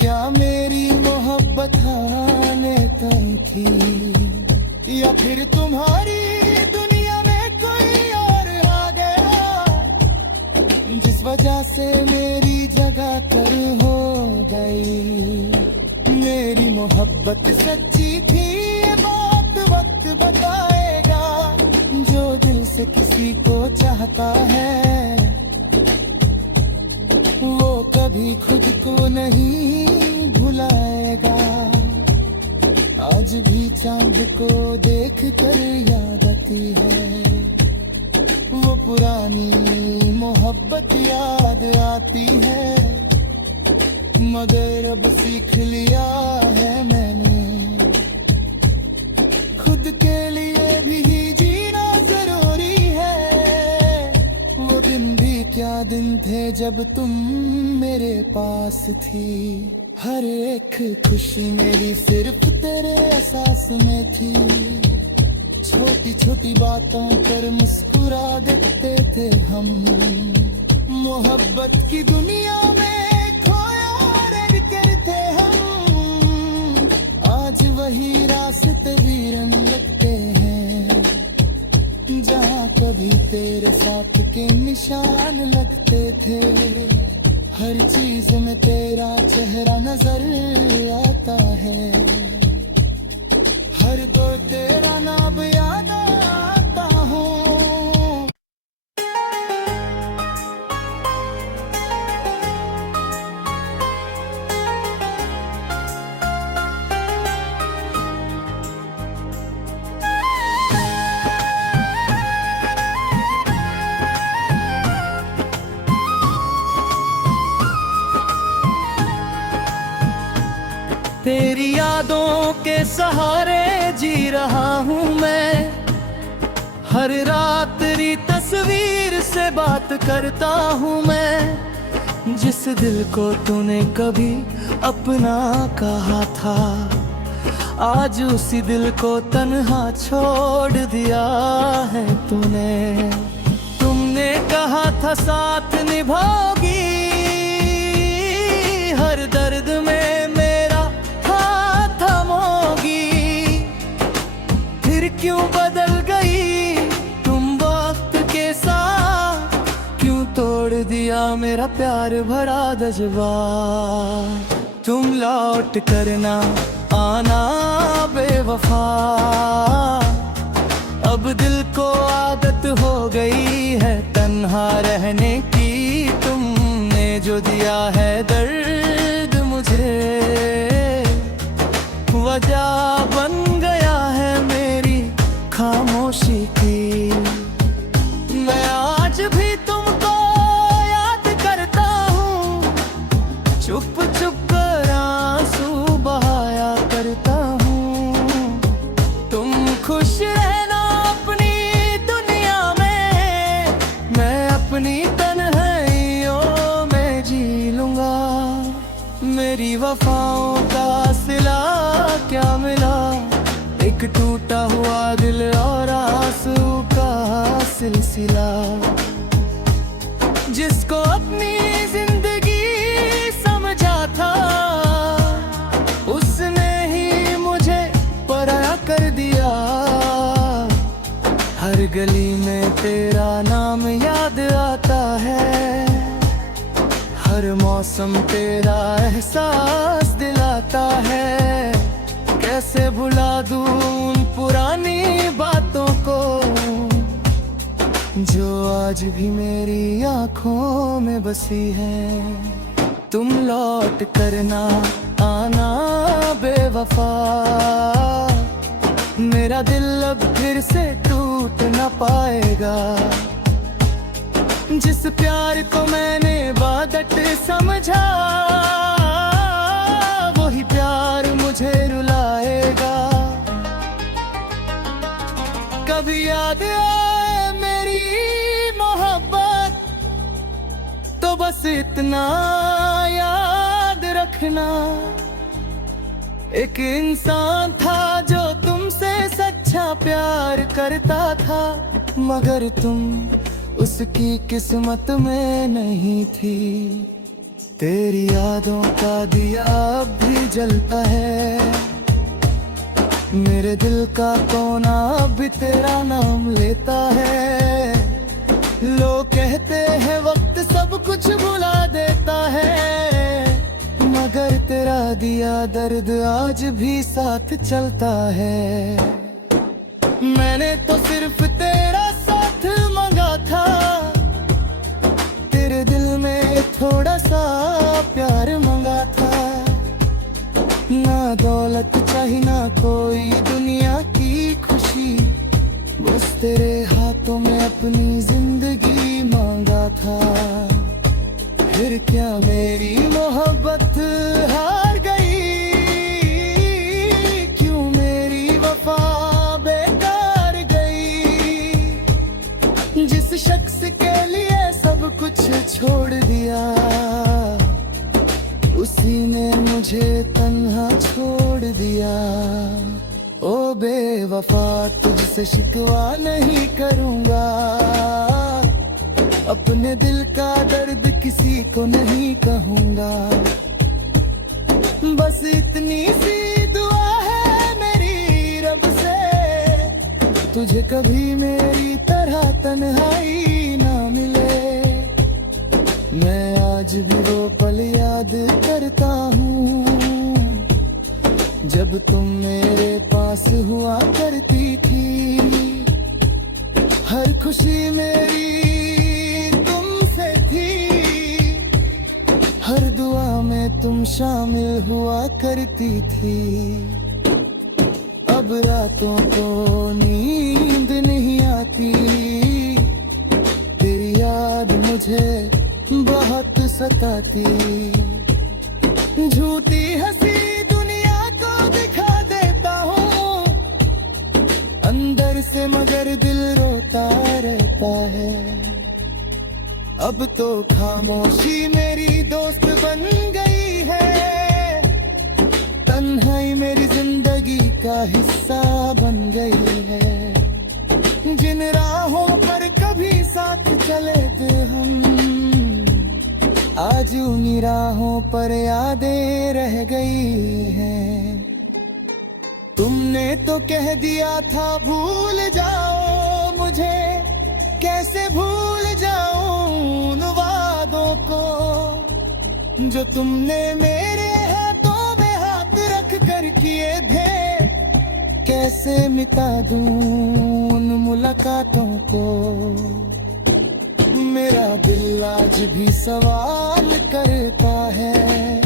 क्या मेरी मोहब्बत आने तक थी, या फिर तुम्हारी दुनिया में कोई और आ गया, जिस वजह से मेरी जगह कर हो गई। मेरी मोहब्बत सच्ची थी, ये बात वक्त बताएगा। जो दिल से किसी को चाहता है, वो कभी खुद को नहीं भुलाएगा। आज भी चांद को देख कर याद आती है, वो पुरानी मोहब्बत याद आती है। मगर अब सीख लिया है मैंने, खुद के लिए भी जीना जरूरी है। वो दिन भी क्या दिन थे जब तुम मेरे पास थी। हर एक खुशी मेरी सिर्फ तेरे एहसास में थी। छोटी छोटी बातों पर मुस्कुरा देते थे हम। मोहब्बत की दुनिया में थे हम, आज वही रास्ते वीरन लगते हैं, जहाँ कभी तेरे साथ के निशान लगते थे। हर चीज में तेरा चेहरा नजर आता है, हर दौर तेरा नाम याद आता हूँ। तेरी यादों के सहारे जी रहा हूँ मैं। हर रात तेरी तस्वीर से बात करता हूँ मैं। जिस दिल को तूने कभी अपना कहा था, आज उसी दिल को तन्हा छोड़ दिया है तूने। तुमने कहा था साथ निभाओगी, हर दर्द में क्यों बदल गई तुम वक्त के साथ, क्यों तोड़ दिया मेरा प्यार भरा जज्बा। तुम लौट करना आना बेवफा, अब दिल को आदत हो गई है तन्हा रहने की। तुमने जो दिया है दर्द मुझे, वजह बन गया है मेरी खामोशी की। मैं आज भी तुमको याद करता हूँ, चुप चुप कर आंसू बहाया करता हूँ। तुम खुश रहना अपनी दुनिया में, मैं अपनी तन्हाइयों में जी लूंगा। मेरी वफाओं का सिला क्या मिला, एक टूटा हुआ दिल और आंसू का सिलसिला। जिसको अपनी जिंदगी समझा था, उसने ही मुझे पराया कर दिया। हर गली में तेरा नाम याद आता है, हर मौसम तेरा एहसास दिलाता है। कैसे भुला दूं उन पुरानी बातों को जो आज भी मेरी आंखों में बसी है। तुम लौट करना आना बेवफा, मेरा दिल अब फिर से टूट न पाएगा। जिस प्यार को मैंने बादत समझा, वही प्यार मुझे रुलाएगा। कभी याद आए मेरी मोहब्बत, तो बस इतना याद रखना, एक इंसान था जो तुमसे सच्चा प्यार करता था, मगर तुम उसकी किस्मत में नहीं थी। तेरी यादों का दिया अब भी जलता है, मेरे दिल का कोना अब भी तेरा नाम लेता है। लोग कहते हैं वक्त सब कुछ भुला देता है, मगर तेरा दिया दर्द आज भी साथ चलता है। मैंने तो सिर्फ तेरा साथ मांगा था, तेरे दिल में थोड़ा सा प्यार मांगा था। ना दौलत चाहिए ना कोई दुनिया की खुशी, बस तेरे हाथों में अपनी जिंदगी मांगा था। फिर क्या मेरी मोहब्बत हार गई, क्यों मेरी वफा बेकार गई। जिस शख्स के लिए सब कुछ छोड़ दिया, उसी ने मुझे तन्हा छोड़ दिया। ओ बेवफा तुझसे शिकवा नहीं करूंगा, अपने दिल का दर्द किसी को नहीं कहूंगा। बस इतनी सी दुआ है मेरी रब से, तुझे कभी मेरी तरह तन्हाई ना मिले। मैं आज भी वो पल याद करता हूँ, जब तुम मेरे पास हुआ करती थी। हर खुशी मेरी तुमसे थी, हर दुआ में तुम शामिल हुआ करती थी। अब रातों को नींद नहीं आती, तेरी याद मुझे बहुत सताती। झूठी हंसी दुनिया को दिखा देता हूँ अंदर से, मगर दिल रोता रहता है। अब तो खामोशी मेरी दोस्त बन गई है, तन्हाई मेरी जिंदगी का हिस्सा बन गई है। जिन राहों पर कभी साथ चले थे हम, आज उन्हीं राहों पर यादें रह गई हैं। तुमने तो कह दिया था भूल जाओ मुझे, कैसे भूल जाऊं उन वादों को जो तुमने मेरे हाथों में हाथ रख कर किए थे। कैसे मिटा दूं उन मुलाकातों को, मेरा दिल आज भी सवाल करता है,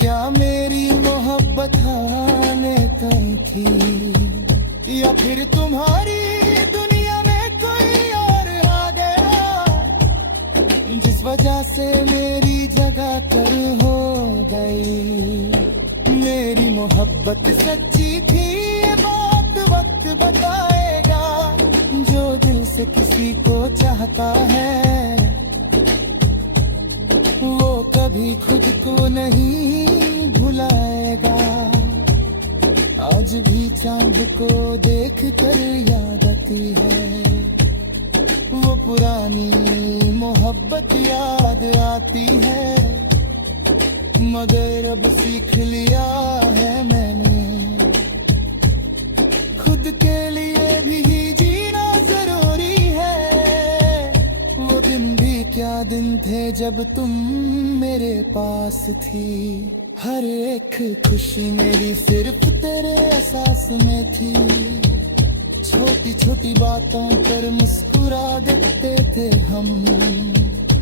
क्या मेरी मोहब्बत आने कहीं थी, या फिर तुम्हारी दुनिया में कोई और आ गया, जिस वजह से मेरी जगह कर हो गई। मेरी मोहब्बत सच्ची थी, ये बात वक्त बताएगा। जो दिल से किसी को चाहता है, वो कभी खुद को नहीं भुलाएगा। आज भी चांद को देख कर याद आती है, वो पुरानी मोहब्बत याद आती है। मगर अब सीख लिया है मैंने, खुद के लिए भी जीना जरूरी है। वो दिन भी क्या दिन थे जब तुम मेरे पास थी। हर एक खुशी मेरी सिर्फ तेरे एहसास में थी। छोटी छोटी बातों पर मुस्कुरा देते थे हम।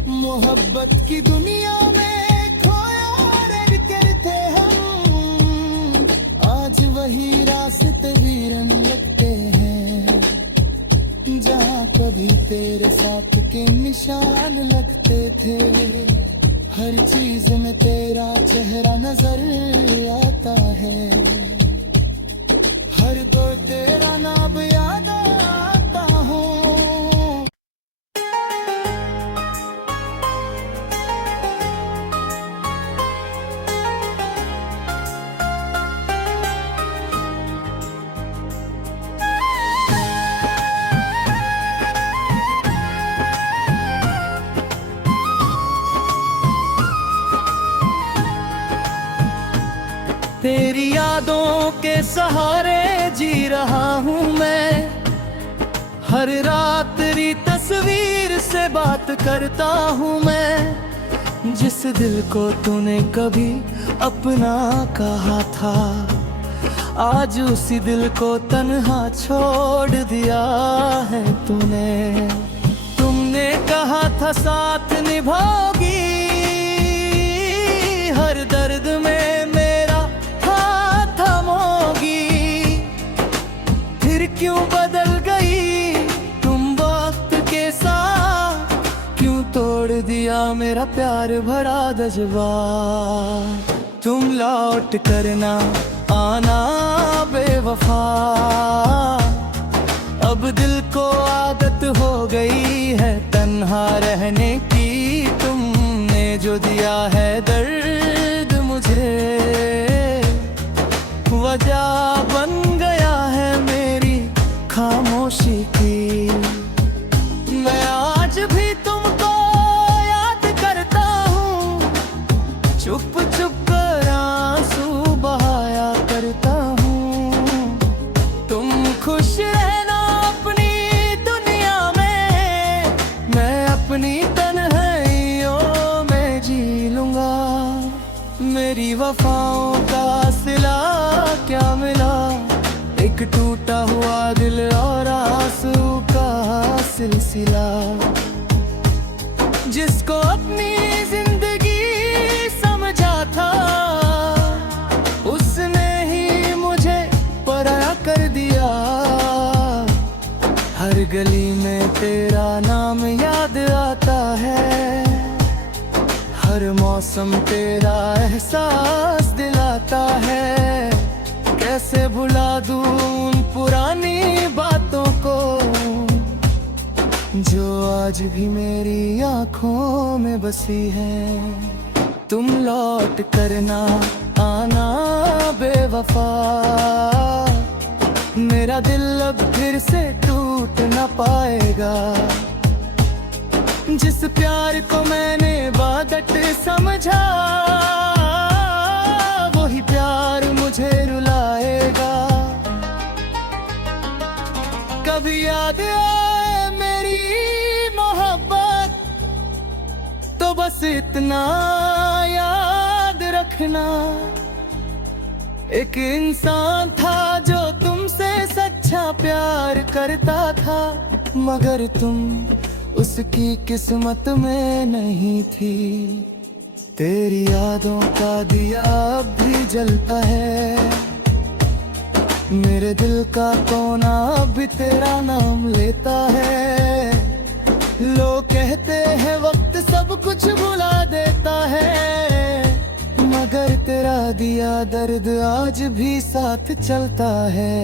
मोहब्बत की दुनिया में खोया रहकर थे हम। आज वही रास्ते वीरन लगते हैं जहाँ कभी तेरे साथ के निशान लगते थे। हर चीज में तेरा चेहरा नजर आता है। हर दौर तेरा नाम याद आता हूँ। तेरी यादों के सहारे जी रहा हूँ मैं। हर रात तेरी तस्वीर से बात करता हूँ मैं। जिस दिल को तूने कभी अपना कहा था, आज उसी दिल को तन्हा छोड़ दिया है तूने। तुमने कहा था साथ निभाओगी, हर दर्द में क्यों बदल गई तुम वक्त के साथ। क्यों तोड़ दिया मेरा प्यार भरा जज्बा। तुम लौट करना आना बेवफा। अब दिल को आदत हो गई है तन्हा रहने की। तुमने जो दिया है दर्द मुझे, वजह बन गया है मेरी खामोशी की। मैं आज भी तुमको याद करता हूँ, चुप चुप कर आंसू बहाया करता हूँ। तुम खुश रहना अपनी दुनिया में, मैं अपनी तन्हाइयों में जी लूंगा। मेरी वफाओं का सिला क्या मिला, एक टूटा हुआ दिल और आंसू का सिलसिला। जिसको अपनी जिंदगी समझा था, उसने ही मुझे पराया कर दिया। हर गली में तेरा नाम याद आता है, हर मौसम तेरा एहसास दिलाता है। कैसे भुला दूं उन पुरानी बातों को, जो आज भी मेरी आंखों में बसी है। तुम लौट करना आना बेवफा। मेरा दिल अब फिर से टूट न पाएगा। जिस प्यार को मैंने बादत समझा, वही प्यार मुझे रुलाएगा। कभी याद आए मेरी मोहब्बत, तो बस इतना याद रखना। एक इंसान था जो तुमसे सच्चा प्यार करता था, मगर तुम उसकी किस्मत में नहीं थी। तेरी यादों का दिया अब भी जलता है, मेरे दिल का कोना अब भी तेरा नाम लेता है। लोग कहते हैं वक्त सब कुछ भुला देता है, मगर तेरा दिया दर्द आज भी साथ चलता है।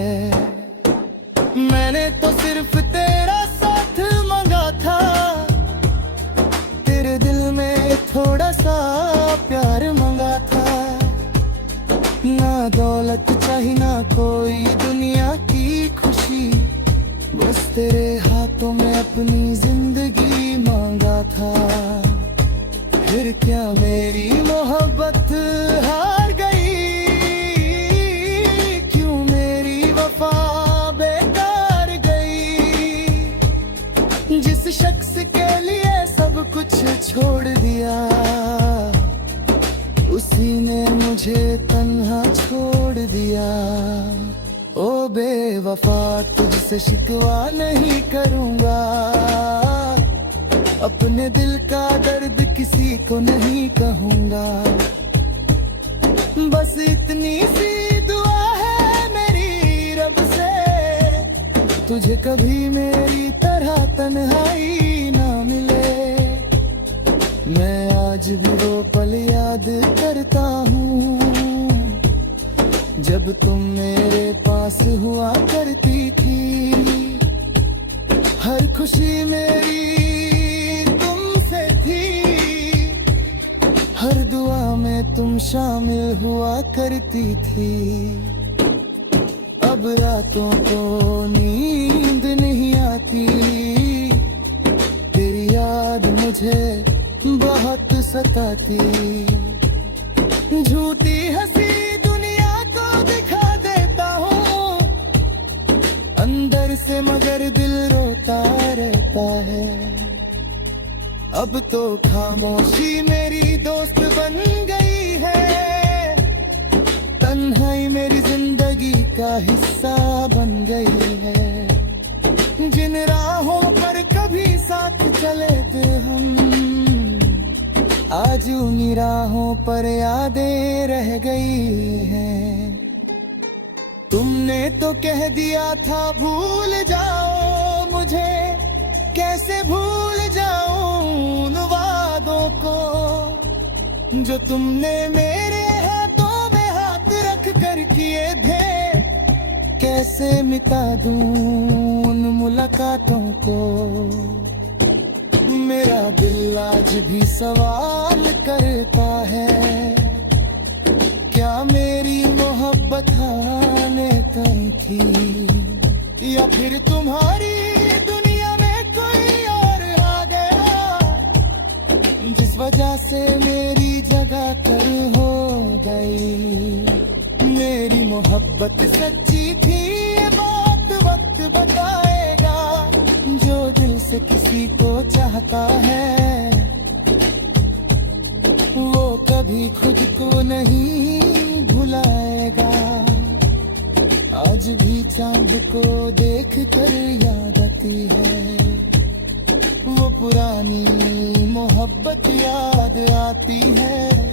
मैंने तो सिर्फ तेरा साथ मांगा था, तेरे दिल में थोड़ा सा प्यार मांगा था। ना दौलत चाहिए ना कोई दुनिया की खुशी, बस तेरे हाथों में अपनी जिंदगी मांगा था। फिर क्या मेरी मोहब्बत हार गई, क्यों मेरी वफा बेकार गई। जिस शख्स के लिए सब कुछ छोड़ दिया, उसी किसी ने मुझे तन्हा छोड़ दिया। ओ बेवफा तुझसे शिकवा नहीं करूँगा, अपने दिल का दर्द किसी को नहीं कहूँगा। बस इतनी सी दुआ है मेरी रब से, तुझे कभी मेरी तरह तन्हाई ना मिले। मैं आज भी वो पल याद करता हूँ जब तुम मेरे पास हुआ करती थी। हर खुशी मेरी तुमसे थी, हर दुआ में तुम शामिल हुआ करती थी। अब रातों को नींद नहीं आती, तेरी याद मुझे बहुत सताती। झूठी हंसी दुनिया को दिखा देता हूँ अंदर से, मगर दिल रोता रहता है। अब तो खामोशी मेरी दोस्त बन गई है, तन्हाई मेरी जिंदगी का हिस्सा बन गई है। जिन राहों पर कभी साथ चले थे हम, आज उन्हीं राहों पर यादें रह गई हैं। तुमने तो कह दिया था भूल जाओ मुझे, कैसे भूल जाऊं उन वादों को जो तुमने मेरे हाथों में हाथ रख कर किए थे। कैसे मिटा दूं उन मुलाकातों को, मेरा दिल आज भी सवाल करता है, क्या मेरी मोहब्बत आने कहीं थी, या फिर तुम्हारी दुनिया में कोई और आ गया, जिस वजह से मेरी जगह कर हो गई। मेरी मोहब्बत सच्ची थी, ये बात वक्त बताएगा। जो दिल से किसी को चाहता है, वो कभी खुद को नहीं भुलाएगा। आज भी चांद को देख कर याद आती है, वो पुरानी मोहब्बत याद आती है।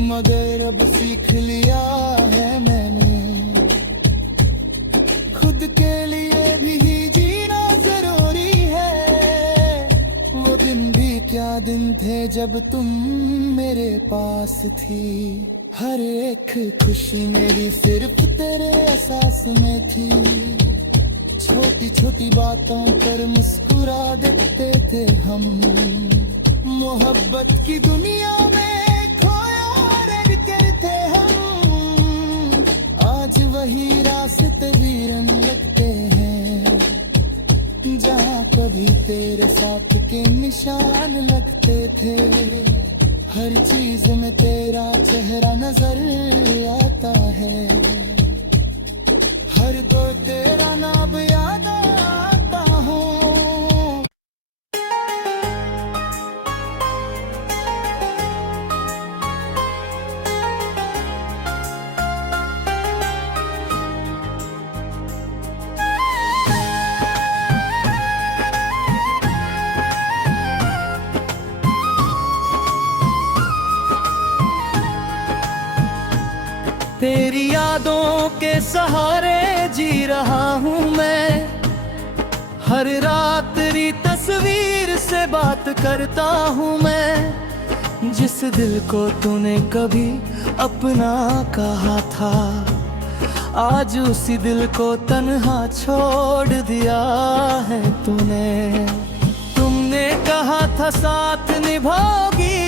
मगर अब सीख लिया है मैंने, खुद के लिए भी जीना जरूरी है। वो दिन भी क्या दिन थे जब तुम मेरे पास थी। हर एक खुशी मेरी सिर्फ तेरे एहसास में थी। छोटी छोटी बातों पर मुस्कुरा देते थे हम, मोहब्बत की दुनिया में खोया रहते थे हम। आज वही रास्ते वीरन लगते हैं, जहाँ कभी तेरे साथ के निशान लगते थे। हर चीज में तेरा चेहरा नजर आता है, हर दो तेरा नाम याद आता हूँ। तेरी यादों के सहारे जी रहा हूँ मैं। हर रात तेरी तस्वीर से बात करता हूँ मैं। जिस दिल को तूने कभी अपना कहा था, आज उसी दिल को तन्हा छोड़ दिया है तूने। तुमने कहा था साथ निभाओगी,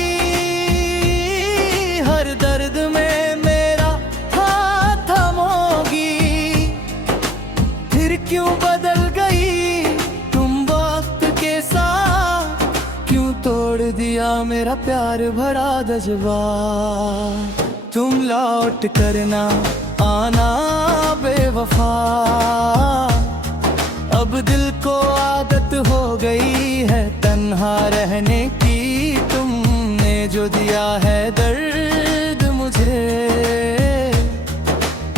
हर दर्द में क्यों बदल गई तुम वक्त के साथ, क्यों तोड़ दिया मेरा प्यार भरा जज्बा। तुम लौट करना आना बेवफा, अब दिल को आदत हो गई है तन्हा रहने की। तुमने जो दिया है दर्द मुझे,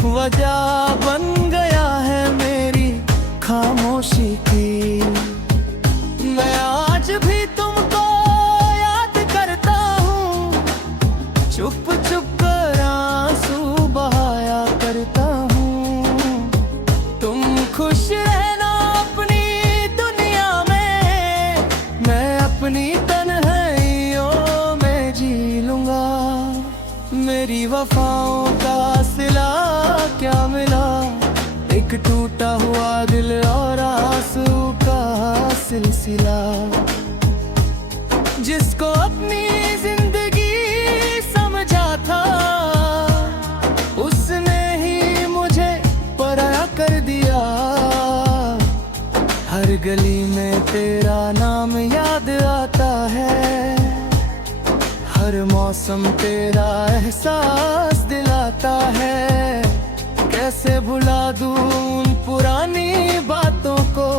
वजह बन गया है मेरी खामोशी की। मैं आज भी तुमको याद करता हूँ, चुप चुप कर आंसू बहाया करता हूँ। तुम खुश रहना अपनी दुनिया में, मैं अपनी तन्हाइयों में जी लूंगा। मेरी वफाओं का सिला क्या मिला, एक टूटा हुआ दिल और आंसू का सिलसिला। जिसको अपनी जिंदगी समझा था, उसने ही मुझे पराया कर दिया। हर गली में तेरा नाम याद आता है, हर मौसम तेरा एहसास दिलाता है। कैसे भुला दूं उन पुरानी बातों को,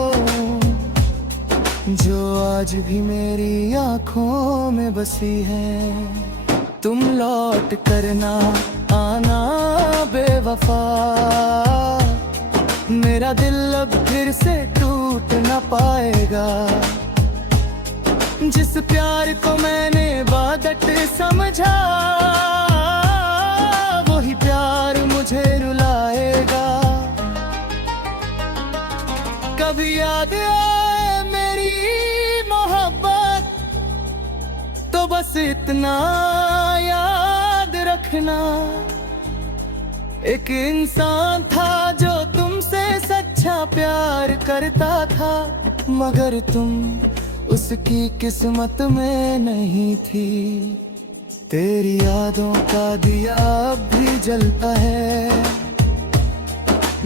जो आज भी मेरी आंखों में बसी है। तुम लौट कर ना आना बेवफा, मेरा दिल अब फिर से टूट ना पाएगा। जिस प्यार को मैंने बादत समझा, वही प्यार मुझे रुलाएगा। कभी याद आए मेरी मोहब्बत, तो बस इतना याद रखना, एक इंसान था जो तुमसे सच्चा प्यार करता था, मगर तुम उसकी किस्मत में नहीं थी। तेरी यादों का दिया अब भी जलता है,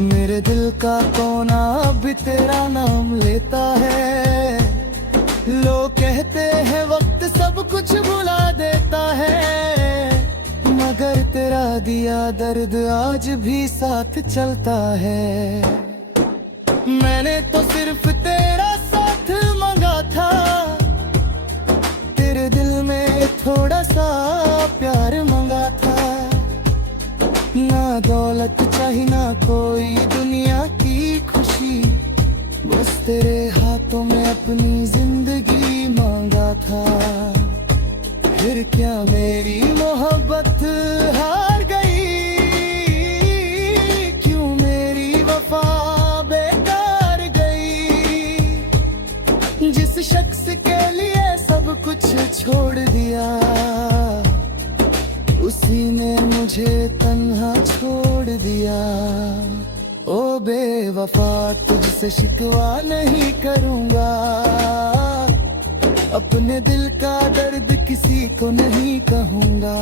मेरे दिल का कोना अब भी तेरा नाम लेता है। लोग कहते हैं वक्त सब कुछ भुला देता है, मगर तेरा दिया दर्द आज भी साथ चलता है। मैंने तो सिर्फ तेरा साथ मांगा था, तेरे दिल में थोड़ा सा प्यार मांगा था। ना दौलत चाहिए ना कोई दुनिया की खुशी, बस तेरे हाथों में अपनी जिंदगी मांगा था। फिर क्या मेरी मोहब्बत हार गई, क्यों मेरी वफा बेकार गई। जिस शख्स के लिए सब कुछ छोड़ दिया, उसी ने मुझे तन्हा छोड़ दिया। ओ बेवफा तुझसे शिकवा नहीं करूंगा, अपने दिल का दर्द किसी को नहीं कहूंगा।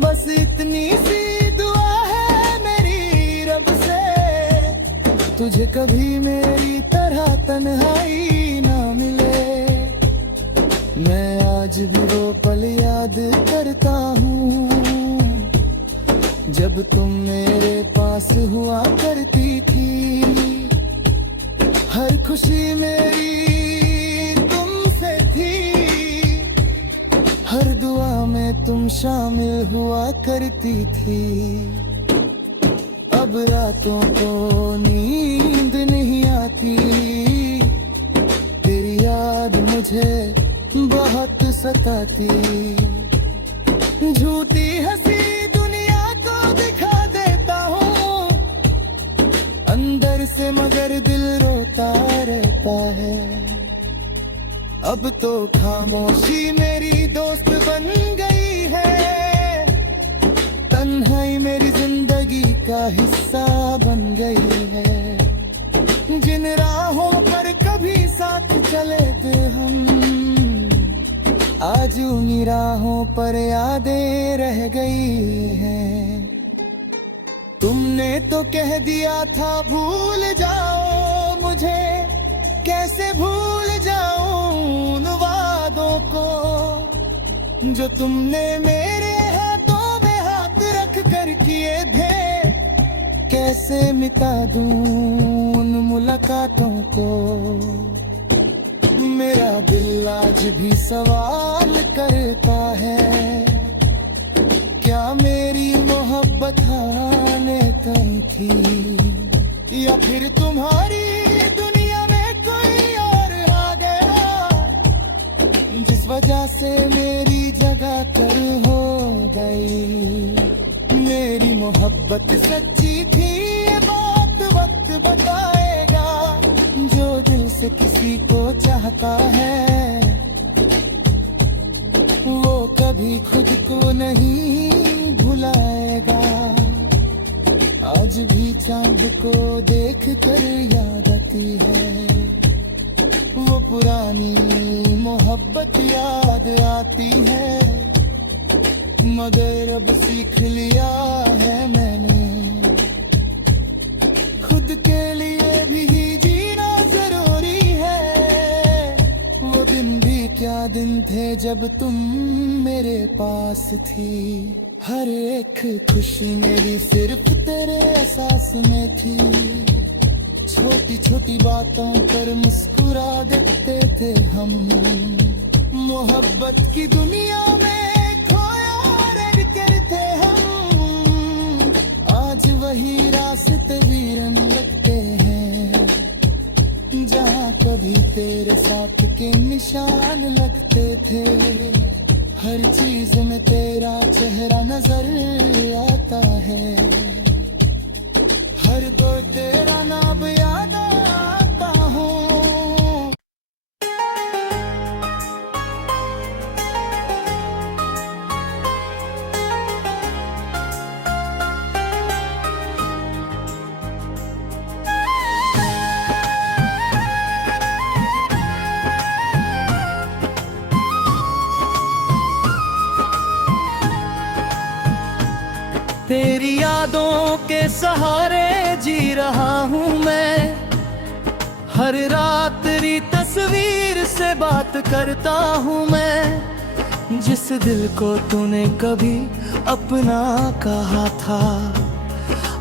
बस इतनी सी दुआ है मेरी रब से, तुझे कभी मेरी तरह तन्हाई ना मिले। मैं आज भी वो पल याद करता हूँ, जब तुम मेरे पास हुआ करती थी। हर खुशी मेरी तुमसे थी, हर दुआ में तुम शामिल हुआ करती थी। अब रातों को नींद नहीं आती, तेरी याद मुझे बहुत सताती। झूठी हंसी दुनिया को दिखा देता हूँ, अंदर से मगर दिल रोता रहता है। अब तो खामोशी मेरी दोस्त बन गई है, तन्हाई मेरी जिंदगी का हिस्सा बन गई है। जिन राहों पर कभी साथ चले थे हम, आज उन्हीं राहों पर यादें रह गई हैं। तुमने तो कह दिया था भूल जाओ मुझे, कैसे भूल जाऊं उन वादों को, जो तुमने मेरे हाथों में हाथ रख कर किए थे। कैसे मिटा दूं उन मुलाकातों को। मेरा दिल आज भी सवाल करता है, क्या मेरी मोहब्बत आने तुम थी या फिर तुम्हारी दुनिया में कोई और आ गया, जिस वजह से मेरी जगह कर हो गई। मेरी मोहब्बत सच्ची थी, ये बात वक्त बताएगा। जो दिल से किसी को चाहता है वो कभी खुद को नहीं भुलाएगा। आज भी चांद को देख कर याद आती है, वो पुरानी मोहब्बत याद आती है। मगर अब सीख लिया है मैंने, खुद के लिए भी जीना जरूरी है। वो दिन भी क्या दिन थे जब तुम मेरे पास थी। हर एक खुशी मेरी सिर्फ तेरे एहसास में थी। छोटी छोटी बातों पर मुस्कुरा देते थे हम। मोहब्बत की दुनिया में खोया रह थे हम। आज वही रास्ते वीरन लगते हैं, जहाँ कभी तेरे साथ के निशान लगते थे। हर चीज में तेरा चेहरा नजर आता है, हर दौर तेरा नाम याद आता हूँ। तेरी यादों के सहारे जी रहा हूँ मैं। हर रात तेरी तस्वीर से बात करता हूँ मैं। जिस दिल को तूने कभी अपना कहा था,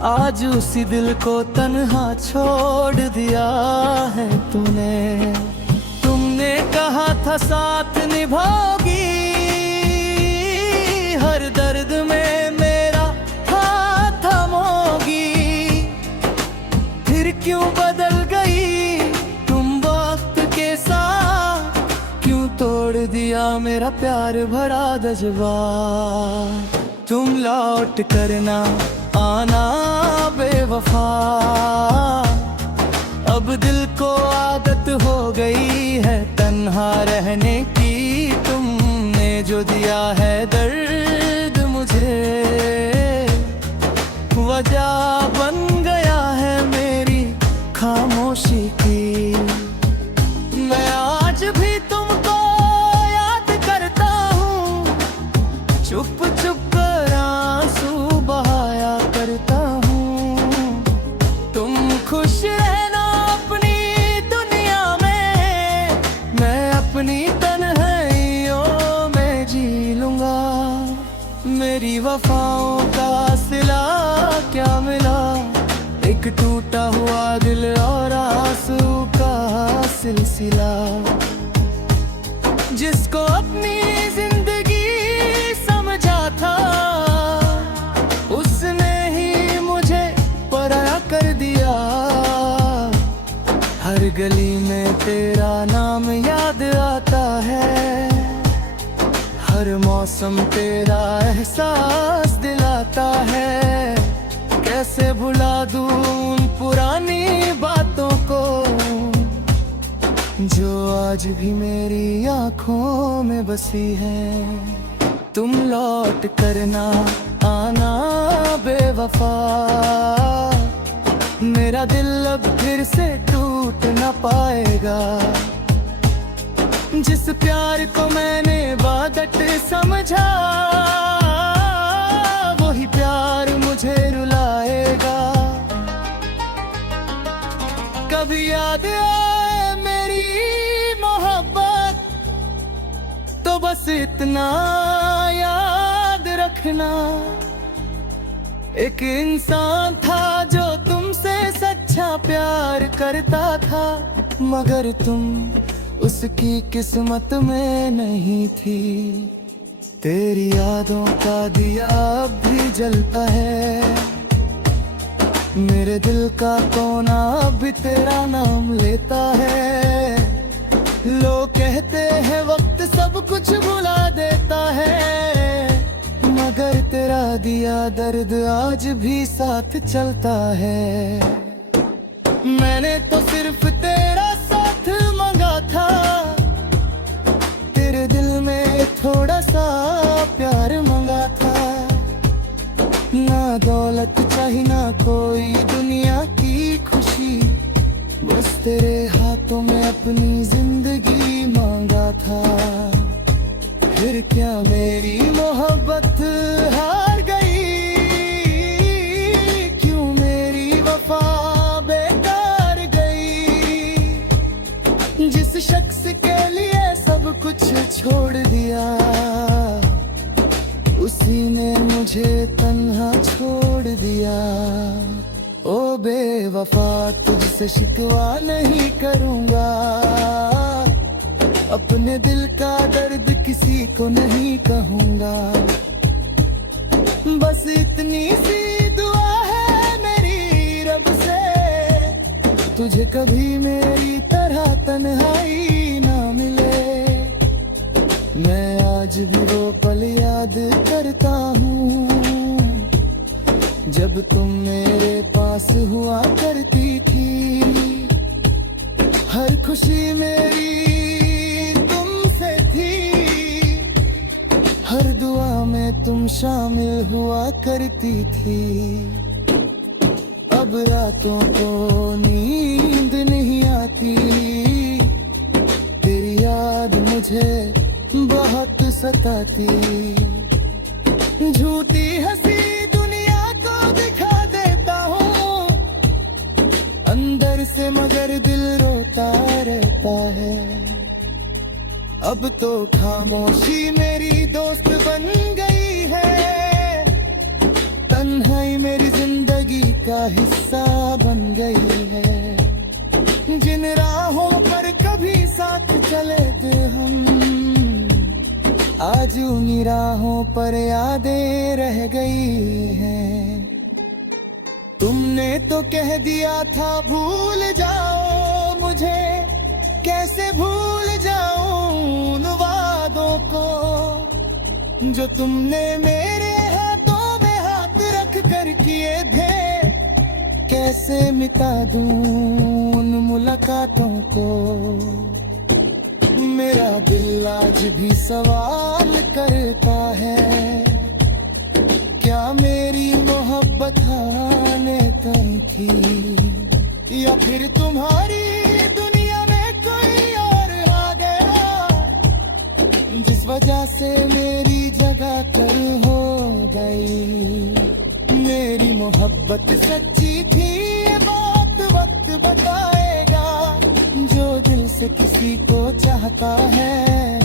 आज उसी दिल को तन्हा छोड़ दिया है तूने। तुमने कहा था साथ निभाओगी, हर दर्द में क्यों बदल गई तुम वक्त के साथ। क्यों तोड़ दिया मेरा प्यार भरा जज्बा। तुम लौट करना आना बेवफा। अब दिल को आदत हो गई है तन्हा रहने की। तुमने जो दिया है दर्द मुझे, वजह बन गया है मेरी खामोशी की। मैं आज भी तुमको याद करता हूँ, चुप चुप कर आंसू बहाया करता हूँ। तुम खुश रहना अपनी दुनिया में, मैं अपनी तन्हाइयों में जी लूंगा। मेरी वफाओं का सिला क्या मिला, एक टूटा हुआ दिल और आंसू का सिलसिला। जिसको अपनी जिंदगी समझा था, उसने ही मुझे पराया कर दिया। हर गली में तेरा नाम याद आता है, हर मौसम तेरा एहसास दिलाता है। कैसे भुला दूं उन पुरानी बातों को, जो आज भी मेरी आंखों में बसी है। तुम लौट करना आना बेवफा। मेरा दिल अब फिर से टूट न पाएगा। जिस प्यार को मैंने बादत समझा, वही प्यार मुझे रुलाएगा। कभी याद आए मेरी मोहब्बत, तो बस इतना याद रखना। एक इंसान था जो तुमसे सच्चा प्यार करता था, मगर तुम उसकी किस्मत में नहीं थी। तेरी यादों का दिया अब भी जलता है, मेरे दिल का कोना अब भी तेरा नाम लेता है। लोग कहते हैं वक्त सब कुछ भुला देता है, मगर तेरा दिया दर्द आज भी साथ चलता है। मैंने तो सिर्फ तेरा साथ मांगा था, तेरे दिल में थोड़ा सा प्यार मांगा था। ना दौलत चाहिए ना कोई दुनिया की खुशी, बस तेरे हाथों में अपनी जिंदगी मांगा था। फिर क्या मेरी मोहब्बत हार गई, क्यों मेरी वफा बेकार गई। जिस शख्स के लिए सब कुछ छोड़ दिया, उसी ने मुझे तन्हा छोड़ दिया। ओ बेवफा तुझसे शिकवा नहीं करूंगा, अपने दिल का दर्द किसी को नहीं कहूंगा। बस इतनी सी दुआ है मेरी रब से, तुझे कभी मेरी तरह तन्हाई ना मिले। मैं आज भी वो पल याद करता हूँ, जब तुम मेरे पास हुआ करती थी। हर खुशी मेरी तुमसे थी, हर दुआ में तुम शामिल हुआ करती थी। अब रातों को नींद नहीं आती, तेरी याद मुझे बहुत सताती। झूठी हंसी दुनिया को दिखा देता हूँ अंदर से, मगर दिल रोता रहता है। अब तो खामोशी मेरी दोस्त बन गई है, तन्हाई मेरी जिंदगी का हिस्सा बन गई है। जिन राहों पर कभी साथ चले थे हम, आज उन्हीं राहों पर यादें रह गई हैं। तुमने तो कह दिया था भूल जाओ मुझे, कैसे भूल जाऊं उन वादों को जो तुमने मेरे हाथों में हाथ रख कर किए थे। कैसे मिटा दूं उन मुलाकातों को, मेरा दिल आज भी सवाल करता है, क्या मेरी मोहब्बत आने तक थी, या फिर तुम्हारी दुनिया में कोई और आ गया, जिस वजह से मेरी जगह कर हो गई। मेरी मोहब्बत सच्ची थी, ये बात वक्त बताएगा। जो दिल से किसी को चाहता है,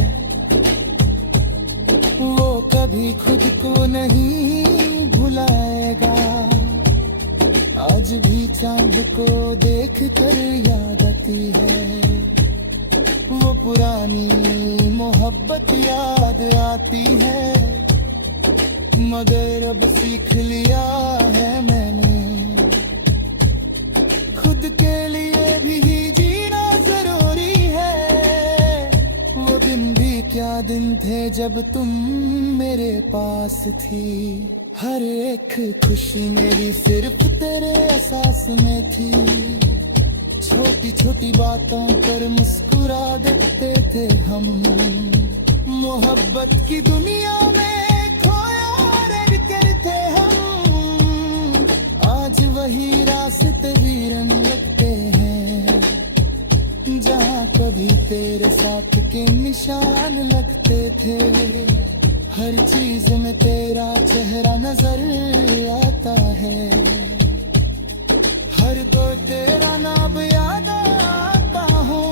वो कभी खुद को नहीं भुलाएगा। आज भी चांद को देख कर याद आती है, वो पुरानी मोहब्बत याद आती है। मगर अब सीख लिया है मैंने, खुद के लिए भी जीना जरूरी है। वो दिन भी क्या दिन थे जब तुम मेरे पास थी। हर एक खुशी मेरी सिर्फ तेरे एहसास में थी। छोटी छोटी बातों पर मुस्कुरा देते थे हम, मोहब्बत की दुनिया में खोया रहते थे हम। आज वही रास्ते वीरन लगते हैं, जहाँ कभी तेरे साथ के निशान लगते थे। हर चीज में तेरा चेहरा नजर आता है, हर दो तेरा नाम याद आता हूँ।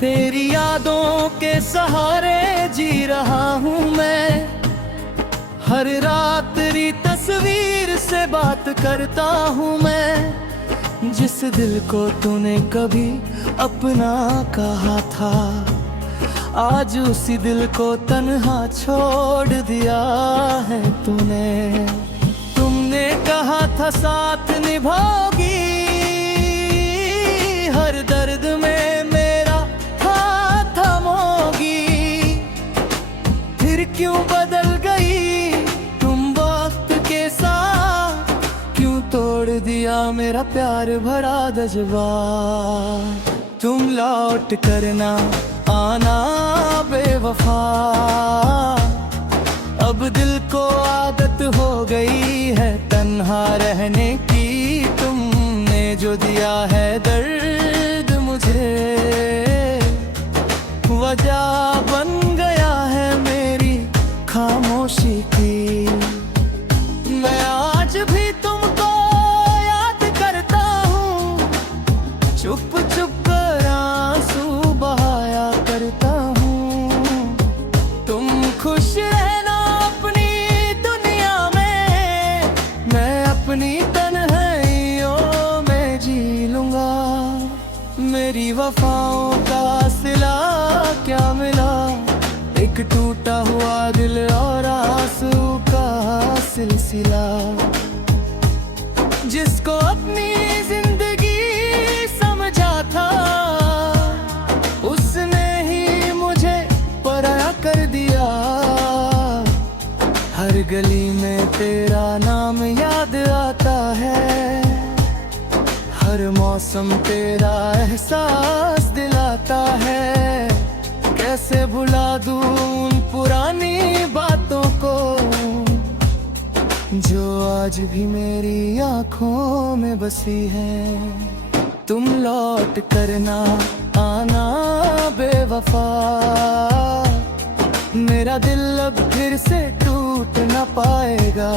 तेरी यादों के सहारे जी रहा हूँ मैं, हर रात तेरी तस्वीर से बात करता हूँ मैं। जिस दिल को तूने कभी अपना कहा था, आज उसी दिल को तन्हा छोड़ दिया है तूने। तुमने कहा था साथ निभाओगी, हर दर्द में मेरा हाथ थामोगी। फिर क्यों बदल गई तुम वक्त के साथ, क्यों तोड़ दिया मेरा प्यार भरा जज्बात। तुम लौट करना आना बेवफा, अब दिल को आदत हो गई है तन्हा रहने की। तुमने जो दिया है दर्द मुझे, वजह बन गया है मेरी खामोशी की। मैं आज भी तुमको याद करता हूँ, चुप चुप कर आंसू बहाया करता हूँ। तुम खुश रहना अपनी दुनिया में, मैं अपनी तन्हाइयों में जी लूंगा। मेरी वफाओं का सिला क्या मिला, एक टूटा हुआ दिल और आंसू का सिलसिला। जिसको अपनी जिंदगी समझा था, उसने ही मुझे पराया कर दिया। हर गली में तेरा नाम याद आता है, हर मौसम तेरा एहसास दिलाता है। कैसे भुला दूं उन पुरानी बातों को, जो आज भी मेरी आंखों में बसी है। तुम लौट करना आना बेवफा, मेरा दिल अब फिर से टूट न पाएगा।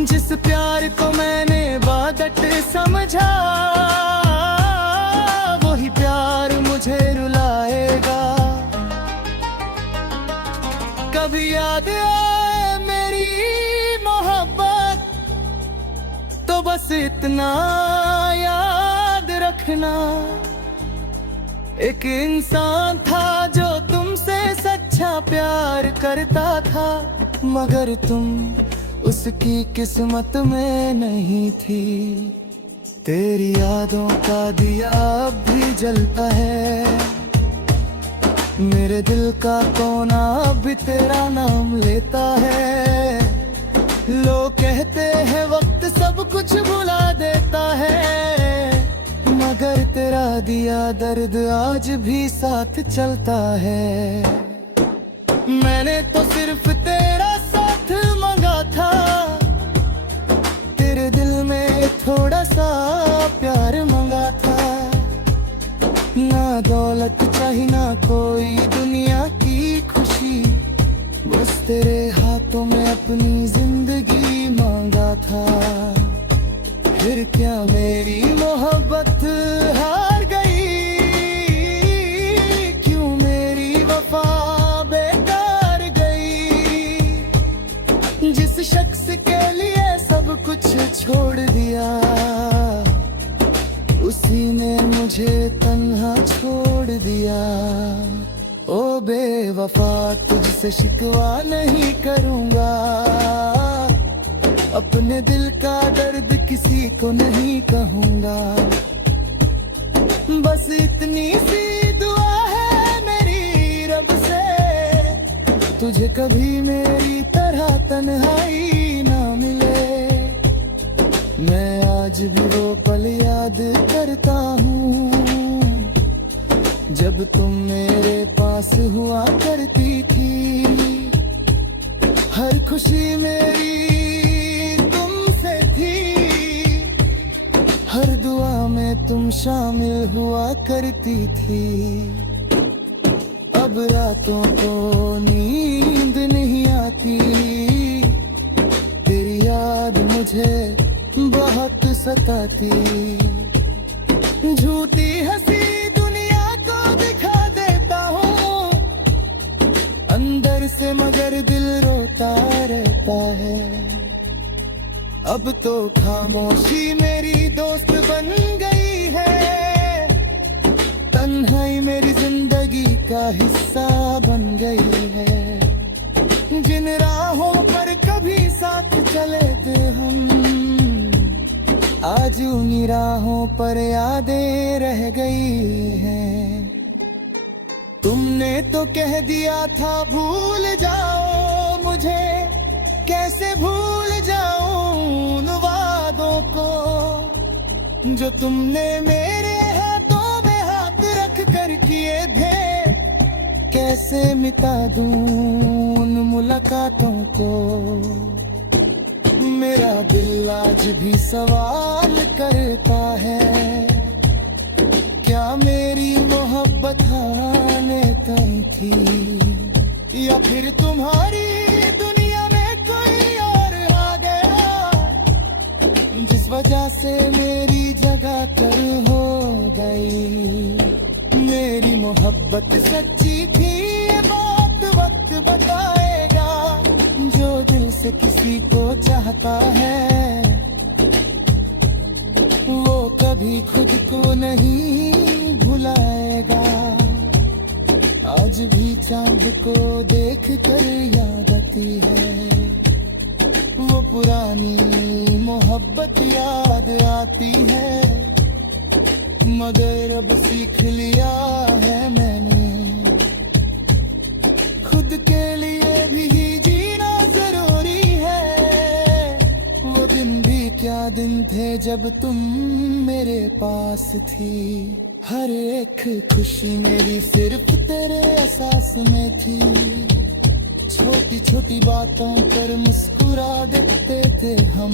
जिस प्यार को मैंने बादत समझा, वही प्यार मुझे रुलाएगा। कभी याद आए मेरी मोहब्बत, तो बस इतना याद रखना, एक इंसान था जो तुमसे सच्चा प्यार करता था, मगर तुम उसकी किस्मत में नहीं थी। तेरी यादों का दिया अब भी जलता है, मेरे दिल का कोना अब भी तेरा नाम लेता है। लोग कहते हैं वक्त सब कुछ भुला देता है, मगर तेरा दिया दर्द आज भी साथ चलता है। मैंने तो सिर्फ तेरा साथ मांगा था, तेरे दिल में थोड़ा सा प्यार मांगा था। ना दौलत चाहिए ना कोई दुनिया की खुशी, बस तेरे हाथों में अपनी जिंदगी मांगा था। फिर क्या मेरी मोहब्बत हार गई, क्यों मेरी वफा बेकार गई। जिस शख्स के लिए सब कुछ छोड़ दिया, उसी ने मुझे तन्हा छोड़ दिया। ओ बेवफा तुझसे शिकवा नहीं करूंगा, अपने दिल का दर्द किसी को नहीं कहूंगा। बस इतनी सी दुआ है मेरी रब से, तुझे कभी मेरी तरह तन्हाई ना मिले। मैं आज भी वो पल याद करता हूँ, जब तुम मेरे पास हुआ करती थी। हर खुशी मेरी तुमसे थी, हर दुआ में तुम शामिल हुआ करती थी। अब रातों को नींद नहीं आती, तेरी याद मुझे बहुत सताती। झूठी हंसी दुनिया भीतर से मगर दिल रोता रहता है। अब तो खामोशी मेरी दोस्त बन गई है, तन्हाई मेरी जिंदगी का हिस्सा बन गई है। जिन राहों पर कभी साथ चले थे हम, आज उन्हीं राहों पर यादें रह गई हैं। तुमने तो कह दिया था भूल जाओ मुझे, कैसे भूल जाऊं उन वादों को जो तुमने मेरे हाथों में हाथ रख कर किए थे। कैसे मिटा दूं उन मुलाकातों को। मेरा दिल आज भी सवाल करता है, क्या मेरी मोहब्बत आने तय थी, या फिर तुम्हारी दुनिया में कोई और आ गया, जिस वजह से मेरी जगह कर हो गई। मेरी मोहब्बत सच्ची थी, ये बात वक्त बताएगा। जो दिल से किसी को चाहता है, वो कभी खुद को नहीं भुलाएगा। आज भी चांद को देख कर याद आती है, वो पुरानी मोहब्बत याद आती है। मगर अब सीख लिया है मैंने, खुद के लिए भी जीना जरूरी है। वो दिन भी क्या दिन थे जब तुम मेरे पास थी। हर एक खुशी मेरी सिर्फ तेरे एहसास में थी। छोटी छोटी बातों पर मुस्कुरा देते थे हम।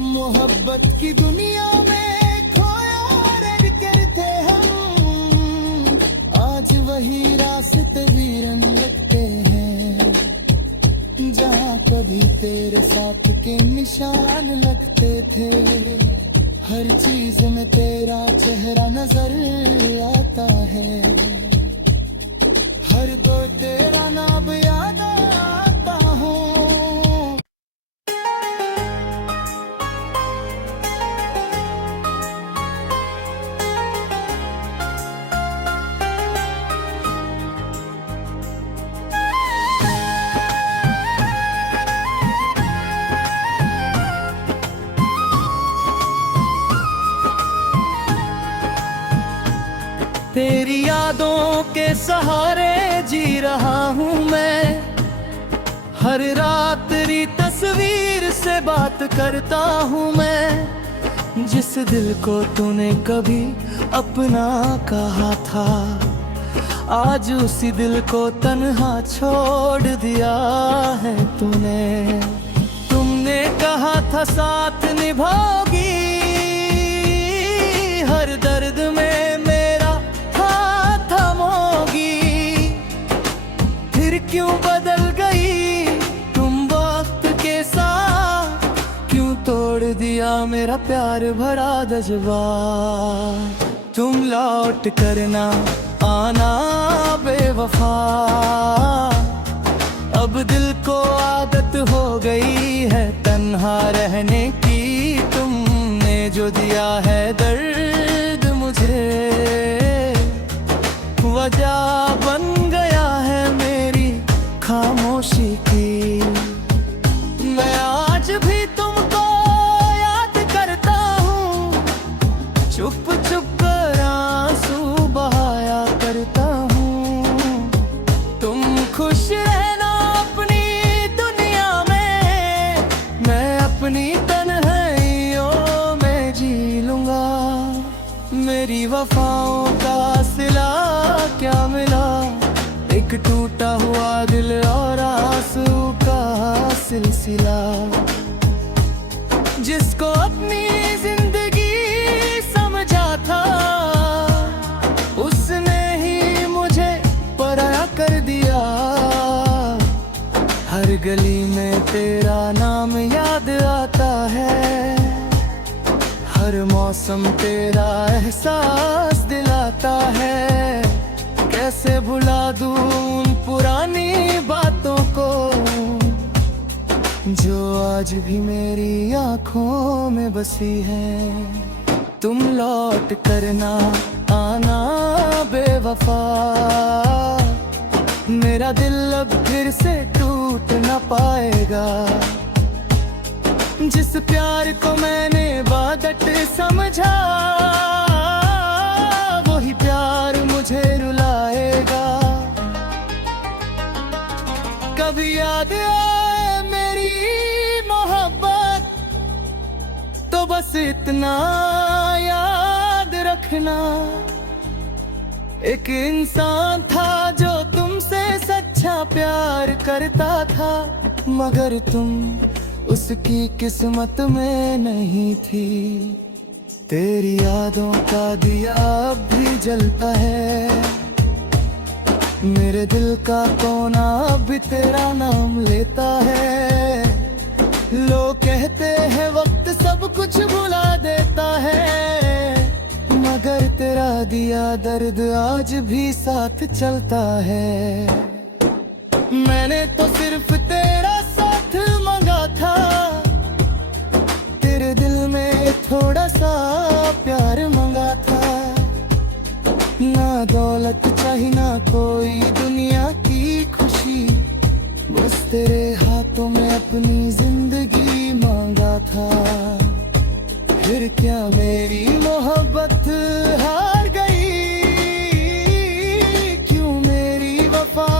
मोहब्बत की दुनिया में खोया रह कर थे हम। आज वही रास्ते वीरन लगते हैं, जहाँ कभी तेरे साथ के निशान लगते थे। हर चीज में तेरा चेहरा नजर आता है, हर दो तेरा नाम याद आता हूँ। तेरी यादों के सहारे जी रहा हूँ मैं। हर रात तेरी तस्वीर से बात करता हूँ मैं। जिस दिल को तूने कभी अपना कहा था, आज उसी दिल को तन्हा छोड़ दिया है तूने। तुमने कहा था साथ निभाओगी, हर दर्द में क्यों बदल गई तुम वक्त के साथ। क्यों तोड़ दिया मेरा प्यार भरा जज्बा। तुम लौट करना आना बेवफा। अब दिल को आदत हो गई है तन्हा रहने की। तुमने जो दिया है दर्द मुझे, वजह बन गया है मेरी खामोशी की। मैं आज भी तुमको याद करता हूँ, चुप चुप कर आंसू बहाया करता हूँ। तुम खुश रहना अपनी दुनिया में, मैं अपनी तन्हाइयों में जी लूंगा। मेरी वफाओं का सिला क्या मिला, एक टूटा हुआ दिल और आंसू का सिलसिला। जिसको अपनी जिंदगी समझा था, उसने ही मुझे पराया कर दिया। हर गली में तेरा नाम याद आता है, हर मौसम तेरा एहसास दिलाता है। कैसे भुला दूं उन पुरानी बातों को जो आज भी मेरी आंखों में बसी है। तुम लौट करना आना बेवफा, मेरा दिल अब फिर से टूट न पाएगा। जिस प्यार को मैंने बादत समझा, वही प्यार मुझे रुलाएगा। कभी याद आए मेरी मोहब्बत, तो बस इतना याद रखना, एक इंसान था जो तुमसे सच्चा प्यार करता था, मगर तुम उसकी किस्मत में नहीं थी। तेरी यादों का दिया अब भी जलता है, मेरे दिल का कोना अब भी तेरा नाम लेता है। लोग कहते हैं वक्त सब कुछ भुला देता है, मगर तेरा दिया दर्द आज भी साथ चलता है। मैंने तो सिर्फ तेरा साथ मांगा था, तेरे दिल में थोड़ा सा प्यार मांगा था। ना दौलत चाहिए ना कोई दुनिया की खुशी, बस तेरे हाथों में अपनी जिंदगी मांगा था। फिर क्या मेरी मोहब्बत हार गई, क्यों मेरी वफा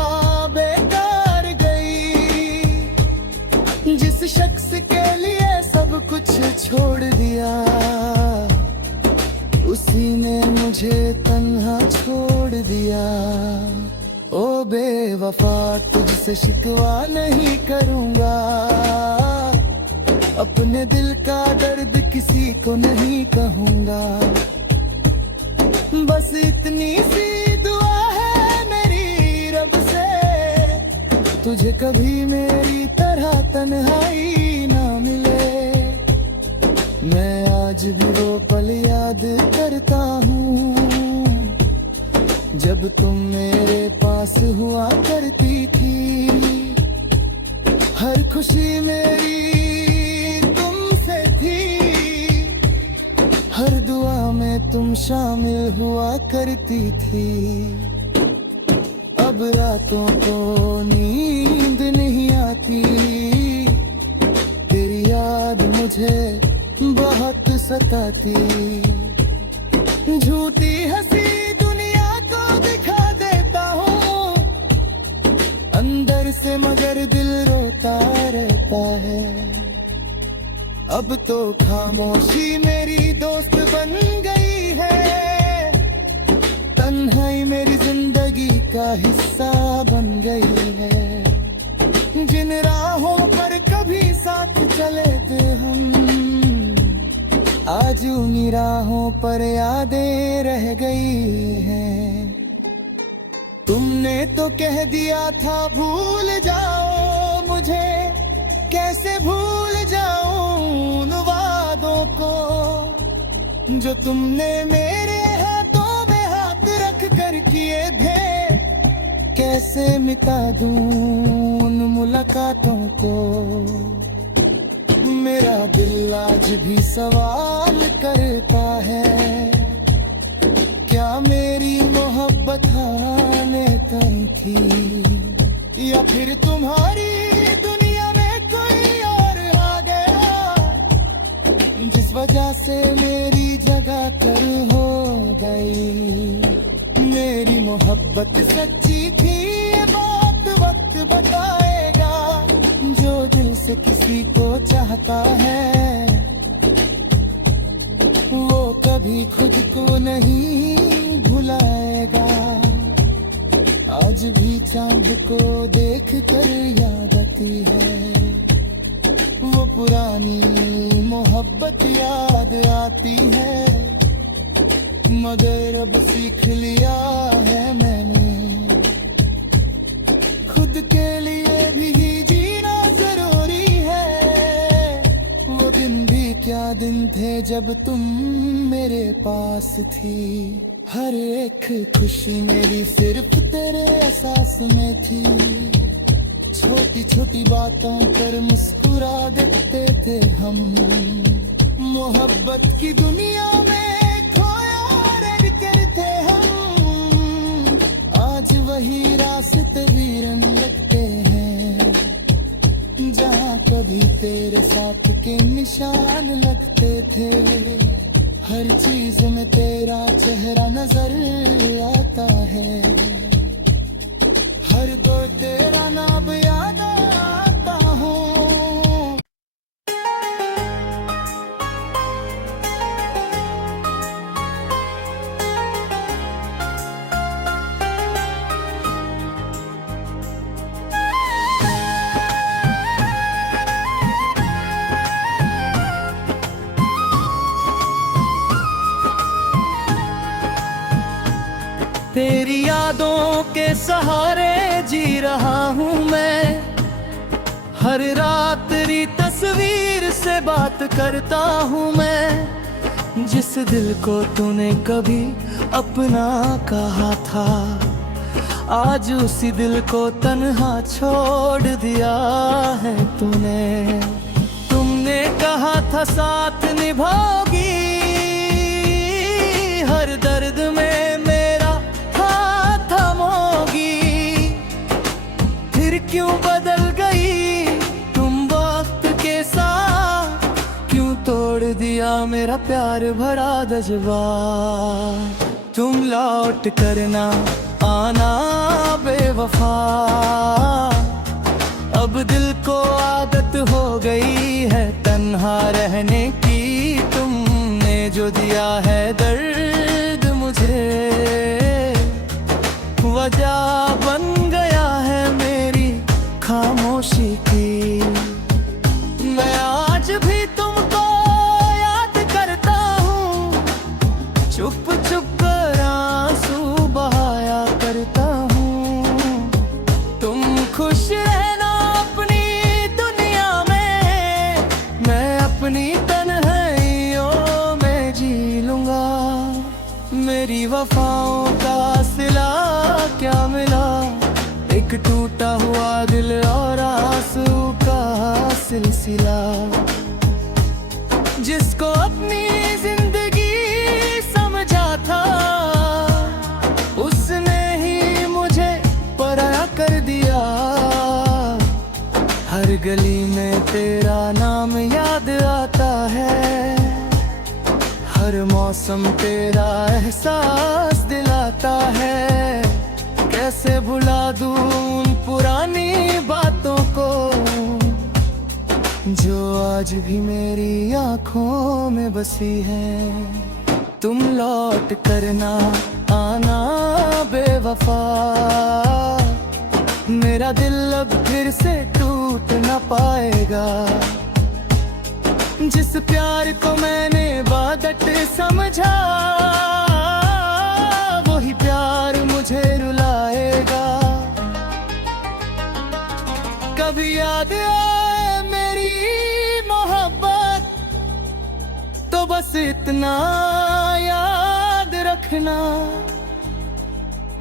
बेकार गई। जिस शख्स के लिए सब कुछ छोड़ दिया, उसी ने मुझे तन्हा छोड़ दिया। ओ बेवफा तुझसे शिकवा नहीं करूंगा, अपने दिल का दर्द किसी को नहीं कहूंगा। बस इतनी सी दुआ है मेरी रब से, तुझे कभी मेरी तरह तन्हाई ना मिले। मैं आज भी वो पल याद करता हूँ, जब तुम मेरे पास हुआ करती थी। हर खुशी मेरी तुमसे थी, हर दुआ में तुम शामिल हुआ करती थी। अब रातों को नींद नहीं आती, तेरी याद मुझे बहुत सताती। झूठी हंसी दुनिया को दिखा देता हूँ अंदर से, मगर दिल रोता रहता है। अब तो खामोशी मेरी दोस्त बन गई है, तन्हाई मेरी जिंदगी का हिस्सा बन गई है। जिन राहों पर कभी साथ चले थे हम, आज उन्हीं राहों पर यादें रह गई हैं। तुमने तो कह दिया था भूल जाओ मुझे, कैसे भूल जाऊं उन वादों को जो तुमने मेरे हाथों में हाथ रख कर किए थे। कैसे मिटा दूं उन मुलाकातों को, मेरा दिल आज भी सवाल करता है, क्या मेरी मोहब्बत हाने तय थी, या फिर तुम्हारी दुनिया में कोई और आ गया, जिस वजह से मेरी जगह कर हो गई। मेरी मोहब्बत सच्ची थी, ये बात वक्त बताएगा। जो दिल से किसी को चाहता है, वो कभी खुद को नहीं भुलाएगा। आज भी चांद को देख कर याद आती है, वो पुरानी मोहब्बत याद आती है। मगर अब सीख लिया है मैंने, खुद के लिए भी जीना जरूरी है। वो दिन भी क्या दिन थे जब तुम मेरे पास थी। हर एक खुशी मेरी सिर्फ तेरे एहसास में थी। छोटी छोटी बातों पर मुस्कुरा देते थे हम। मोहब्बत की दुनिया में खोया रह कर थे हम। आज वही रास्ते वीरन लगते हैं जहाँ कभी तेरे साथ के निशान लगते थे। हर चीज में तेरा चेहरा नजर आता है। हर दौर तेरा नाम याद आता हूँ। तेरी यादों के सहारे जी रहा हूँ मैं। हर रात तेरी तस्वीर से बात करता हूँ मैं। जिस दिल को तूने कभी अपना कहा था, आज उसी दिल को तन्हा छोड़ दिया है तूने। तुमने कहा था साथ निभाओगी, हर दर्द में क्यों बदल गई तुम वक्त के साथ। क्यों तोड़ दिया मेरा प्यार भरा जज्बा। तुम लौट करना आना बेवफा। अब दिल को आदत हो गई है तन्हा रहने की। तुमने जो दिया है दर्द मुझे, वजह बन गया है मेरी खामोशी की। मैं आज भी तुमको याद करता हूँ, चुप चुप कर आंसू बहाया करता हूँ। तुम खुश रहना अपनी दुनिया में, मैं अपनी तन्हाइयों में जी लूंगा। मेरी वफाओं का सिला क्या मिला, एक टूटा हुआ दिल और आंसू का सिलसिला। जिसको अपनी जिंदगी समझा था, उसने ही मुझे पराया कर दिया। हर गली में तेरा नाम याद आता है, हर मौसम तेरा एहसास दिलाता है। कैसे भुला दूं उन पुरानी बातों को, जो आज भी मेरी आंखों में बसी है। तुम लौट करना आना बेवफा। मेरा दिल अब फिर से टूट न पाएगा। जिस प्यार को मैंने बादत समझा, वही प्यार मुझे रुलाएगा। कभी याद आए मेरी मोहब्बत, तो बस इतना याद रखना।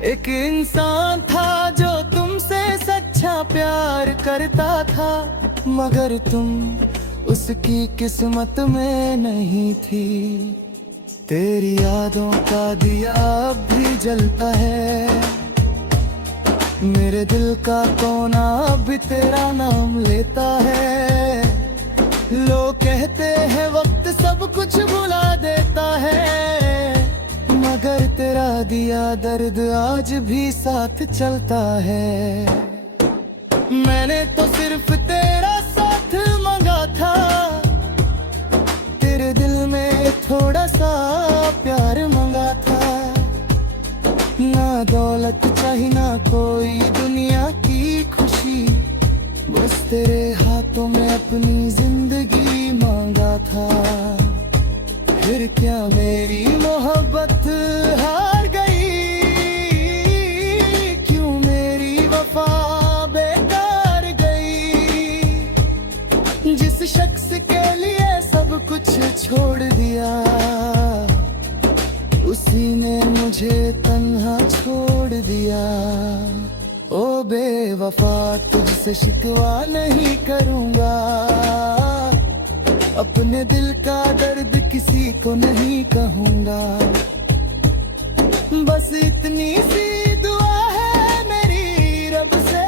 एक इंसान था जो तुमसे सच्चा प्यार करता था, मगर तुम उसकी किस्मत में नहीं थी। तेरी यादों का दिया अब भी जलता है, मेरे दिल का कोना अब भी तेरा नाम लेता है। लोग कहते हैं वक्त सब कुछ भुला देता है, मगर तेरा दिया दर्द आज भी साथ चलता है। मैंने तो सिर्फ तेरा साथ मांगा था, तेरे दिल में थोड़ा सा प्यार मांगा था। ना दौलत चाहिए ना कोई दुनिया की खुशी, बस तेरे हाथों में अपनी जिंदगी मांगा था। फिर क्या मेरी मोहब्बत हार गई, क्यों मेरी वफा बेकार गई। जिस शख्स के लिए सब कुछ छोड़ दिया, उस किसी ने मुझे तन्हा छोड़ दिया। ओ बेवफा तुझसे शिकवा नहीं करूँगा, अपने दिल का दर्द किसी को नहीं कहूँगा। बस इतनी सी दुआ है मेरी रब से,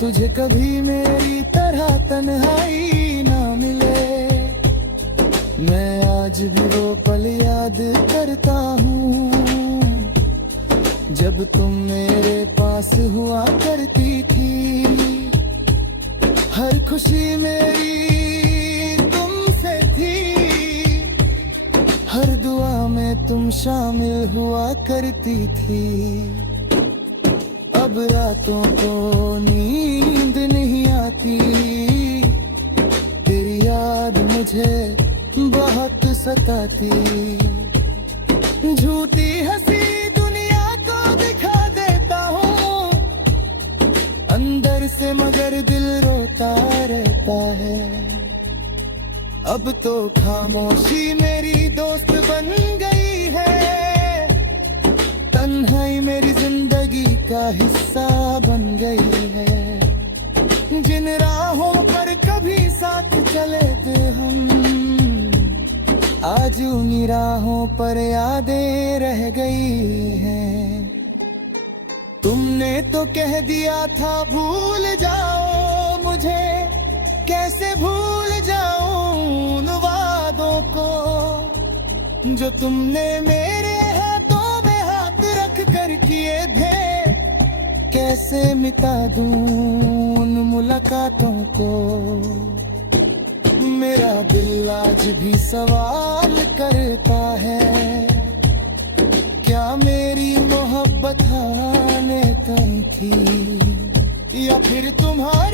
तुझे कभी मेरी तरह तन्हाई ना मिले। मैं आज भी वो पल याद करता हूँ जब तुम मेरे पास हुआ करती थी। हर खुशी मेरी तुमसे थी, हर दुआ में तुम शामिल हुआ करती थी। अब रातों को नींद नहीं आती, तेरी याद मुझे बहुत सताती। झूठी हंसी दुनिया को दिखा देता हूँ अंदर से, मगर दिल रोता रहता है। अब तो खामोशी मेरी दोस्त बन गई है, तन्हाई मेरी जिंदगी का हिस्सा बन गई है। जिन राहों पर कभी साथ चले थे हम, आज उन्हीं राहों पर यादें रह गई हैं। तुमने तो कह दिया था भूल जाओ मुझे, कैसे भूल जाऊं उन वादों को जो तुमने मेरे हाथों में हाथ रख कर किए थे। कैसे मिटा दूं उन मुलाकातों को, मेरा दिल आज भी सवाल करता है, क्या मेरी मोहब्बत आने तक थी या फिर तुम्हारी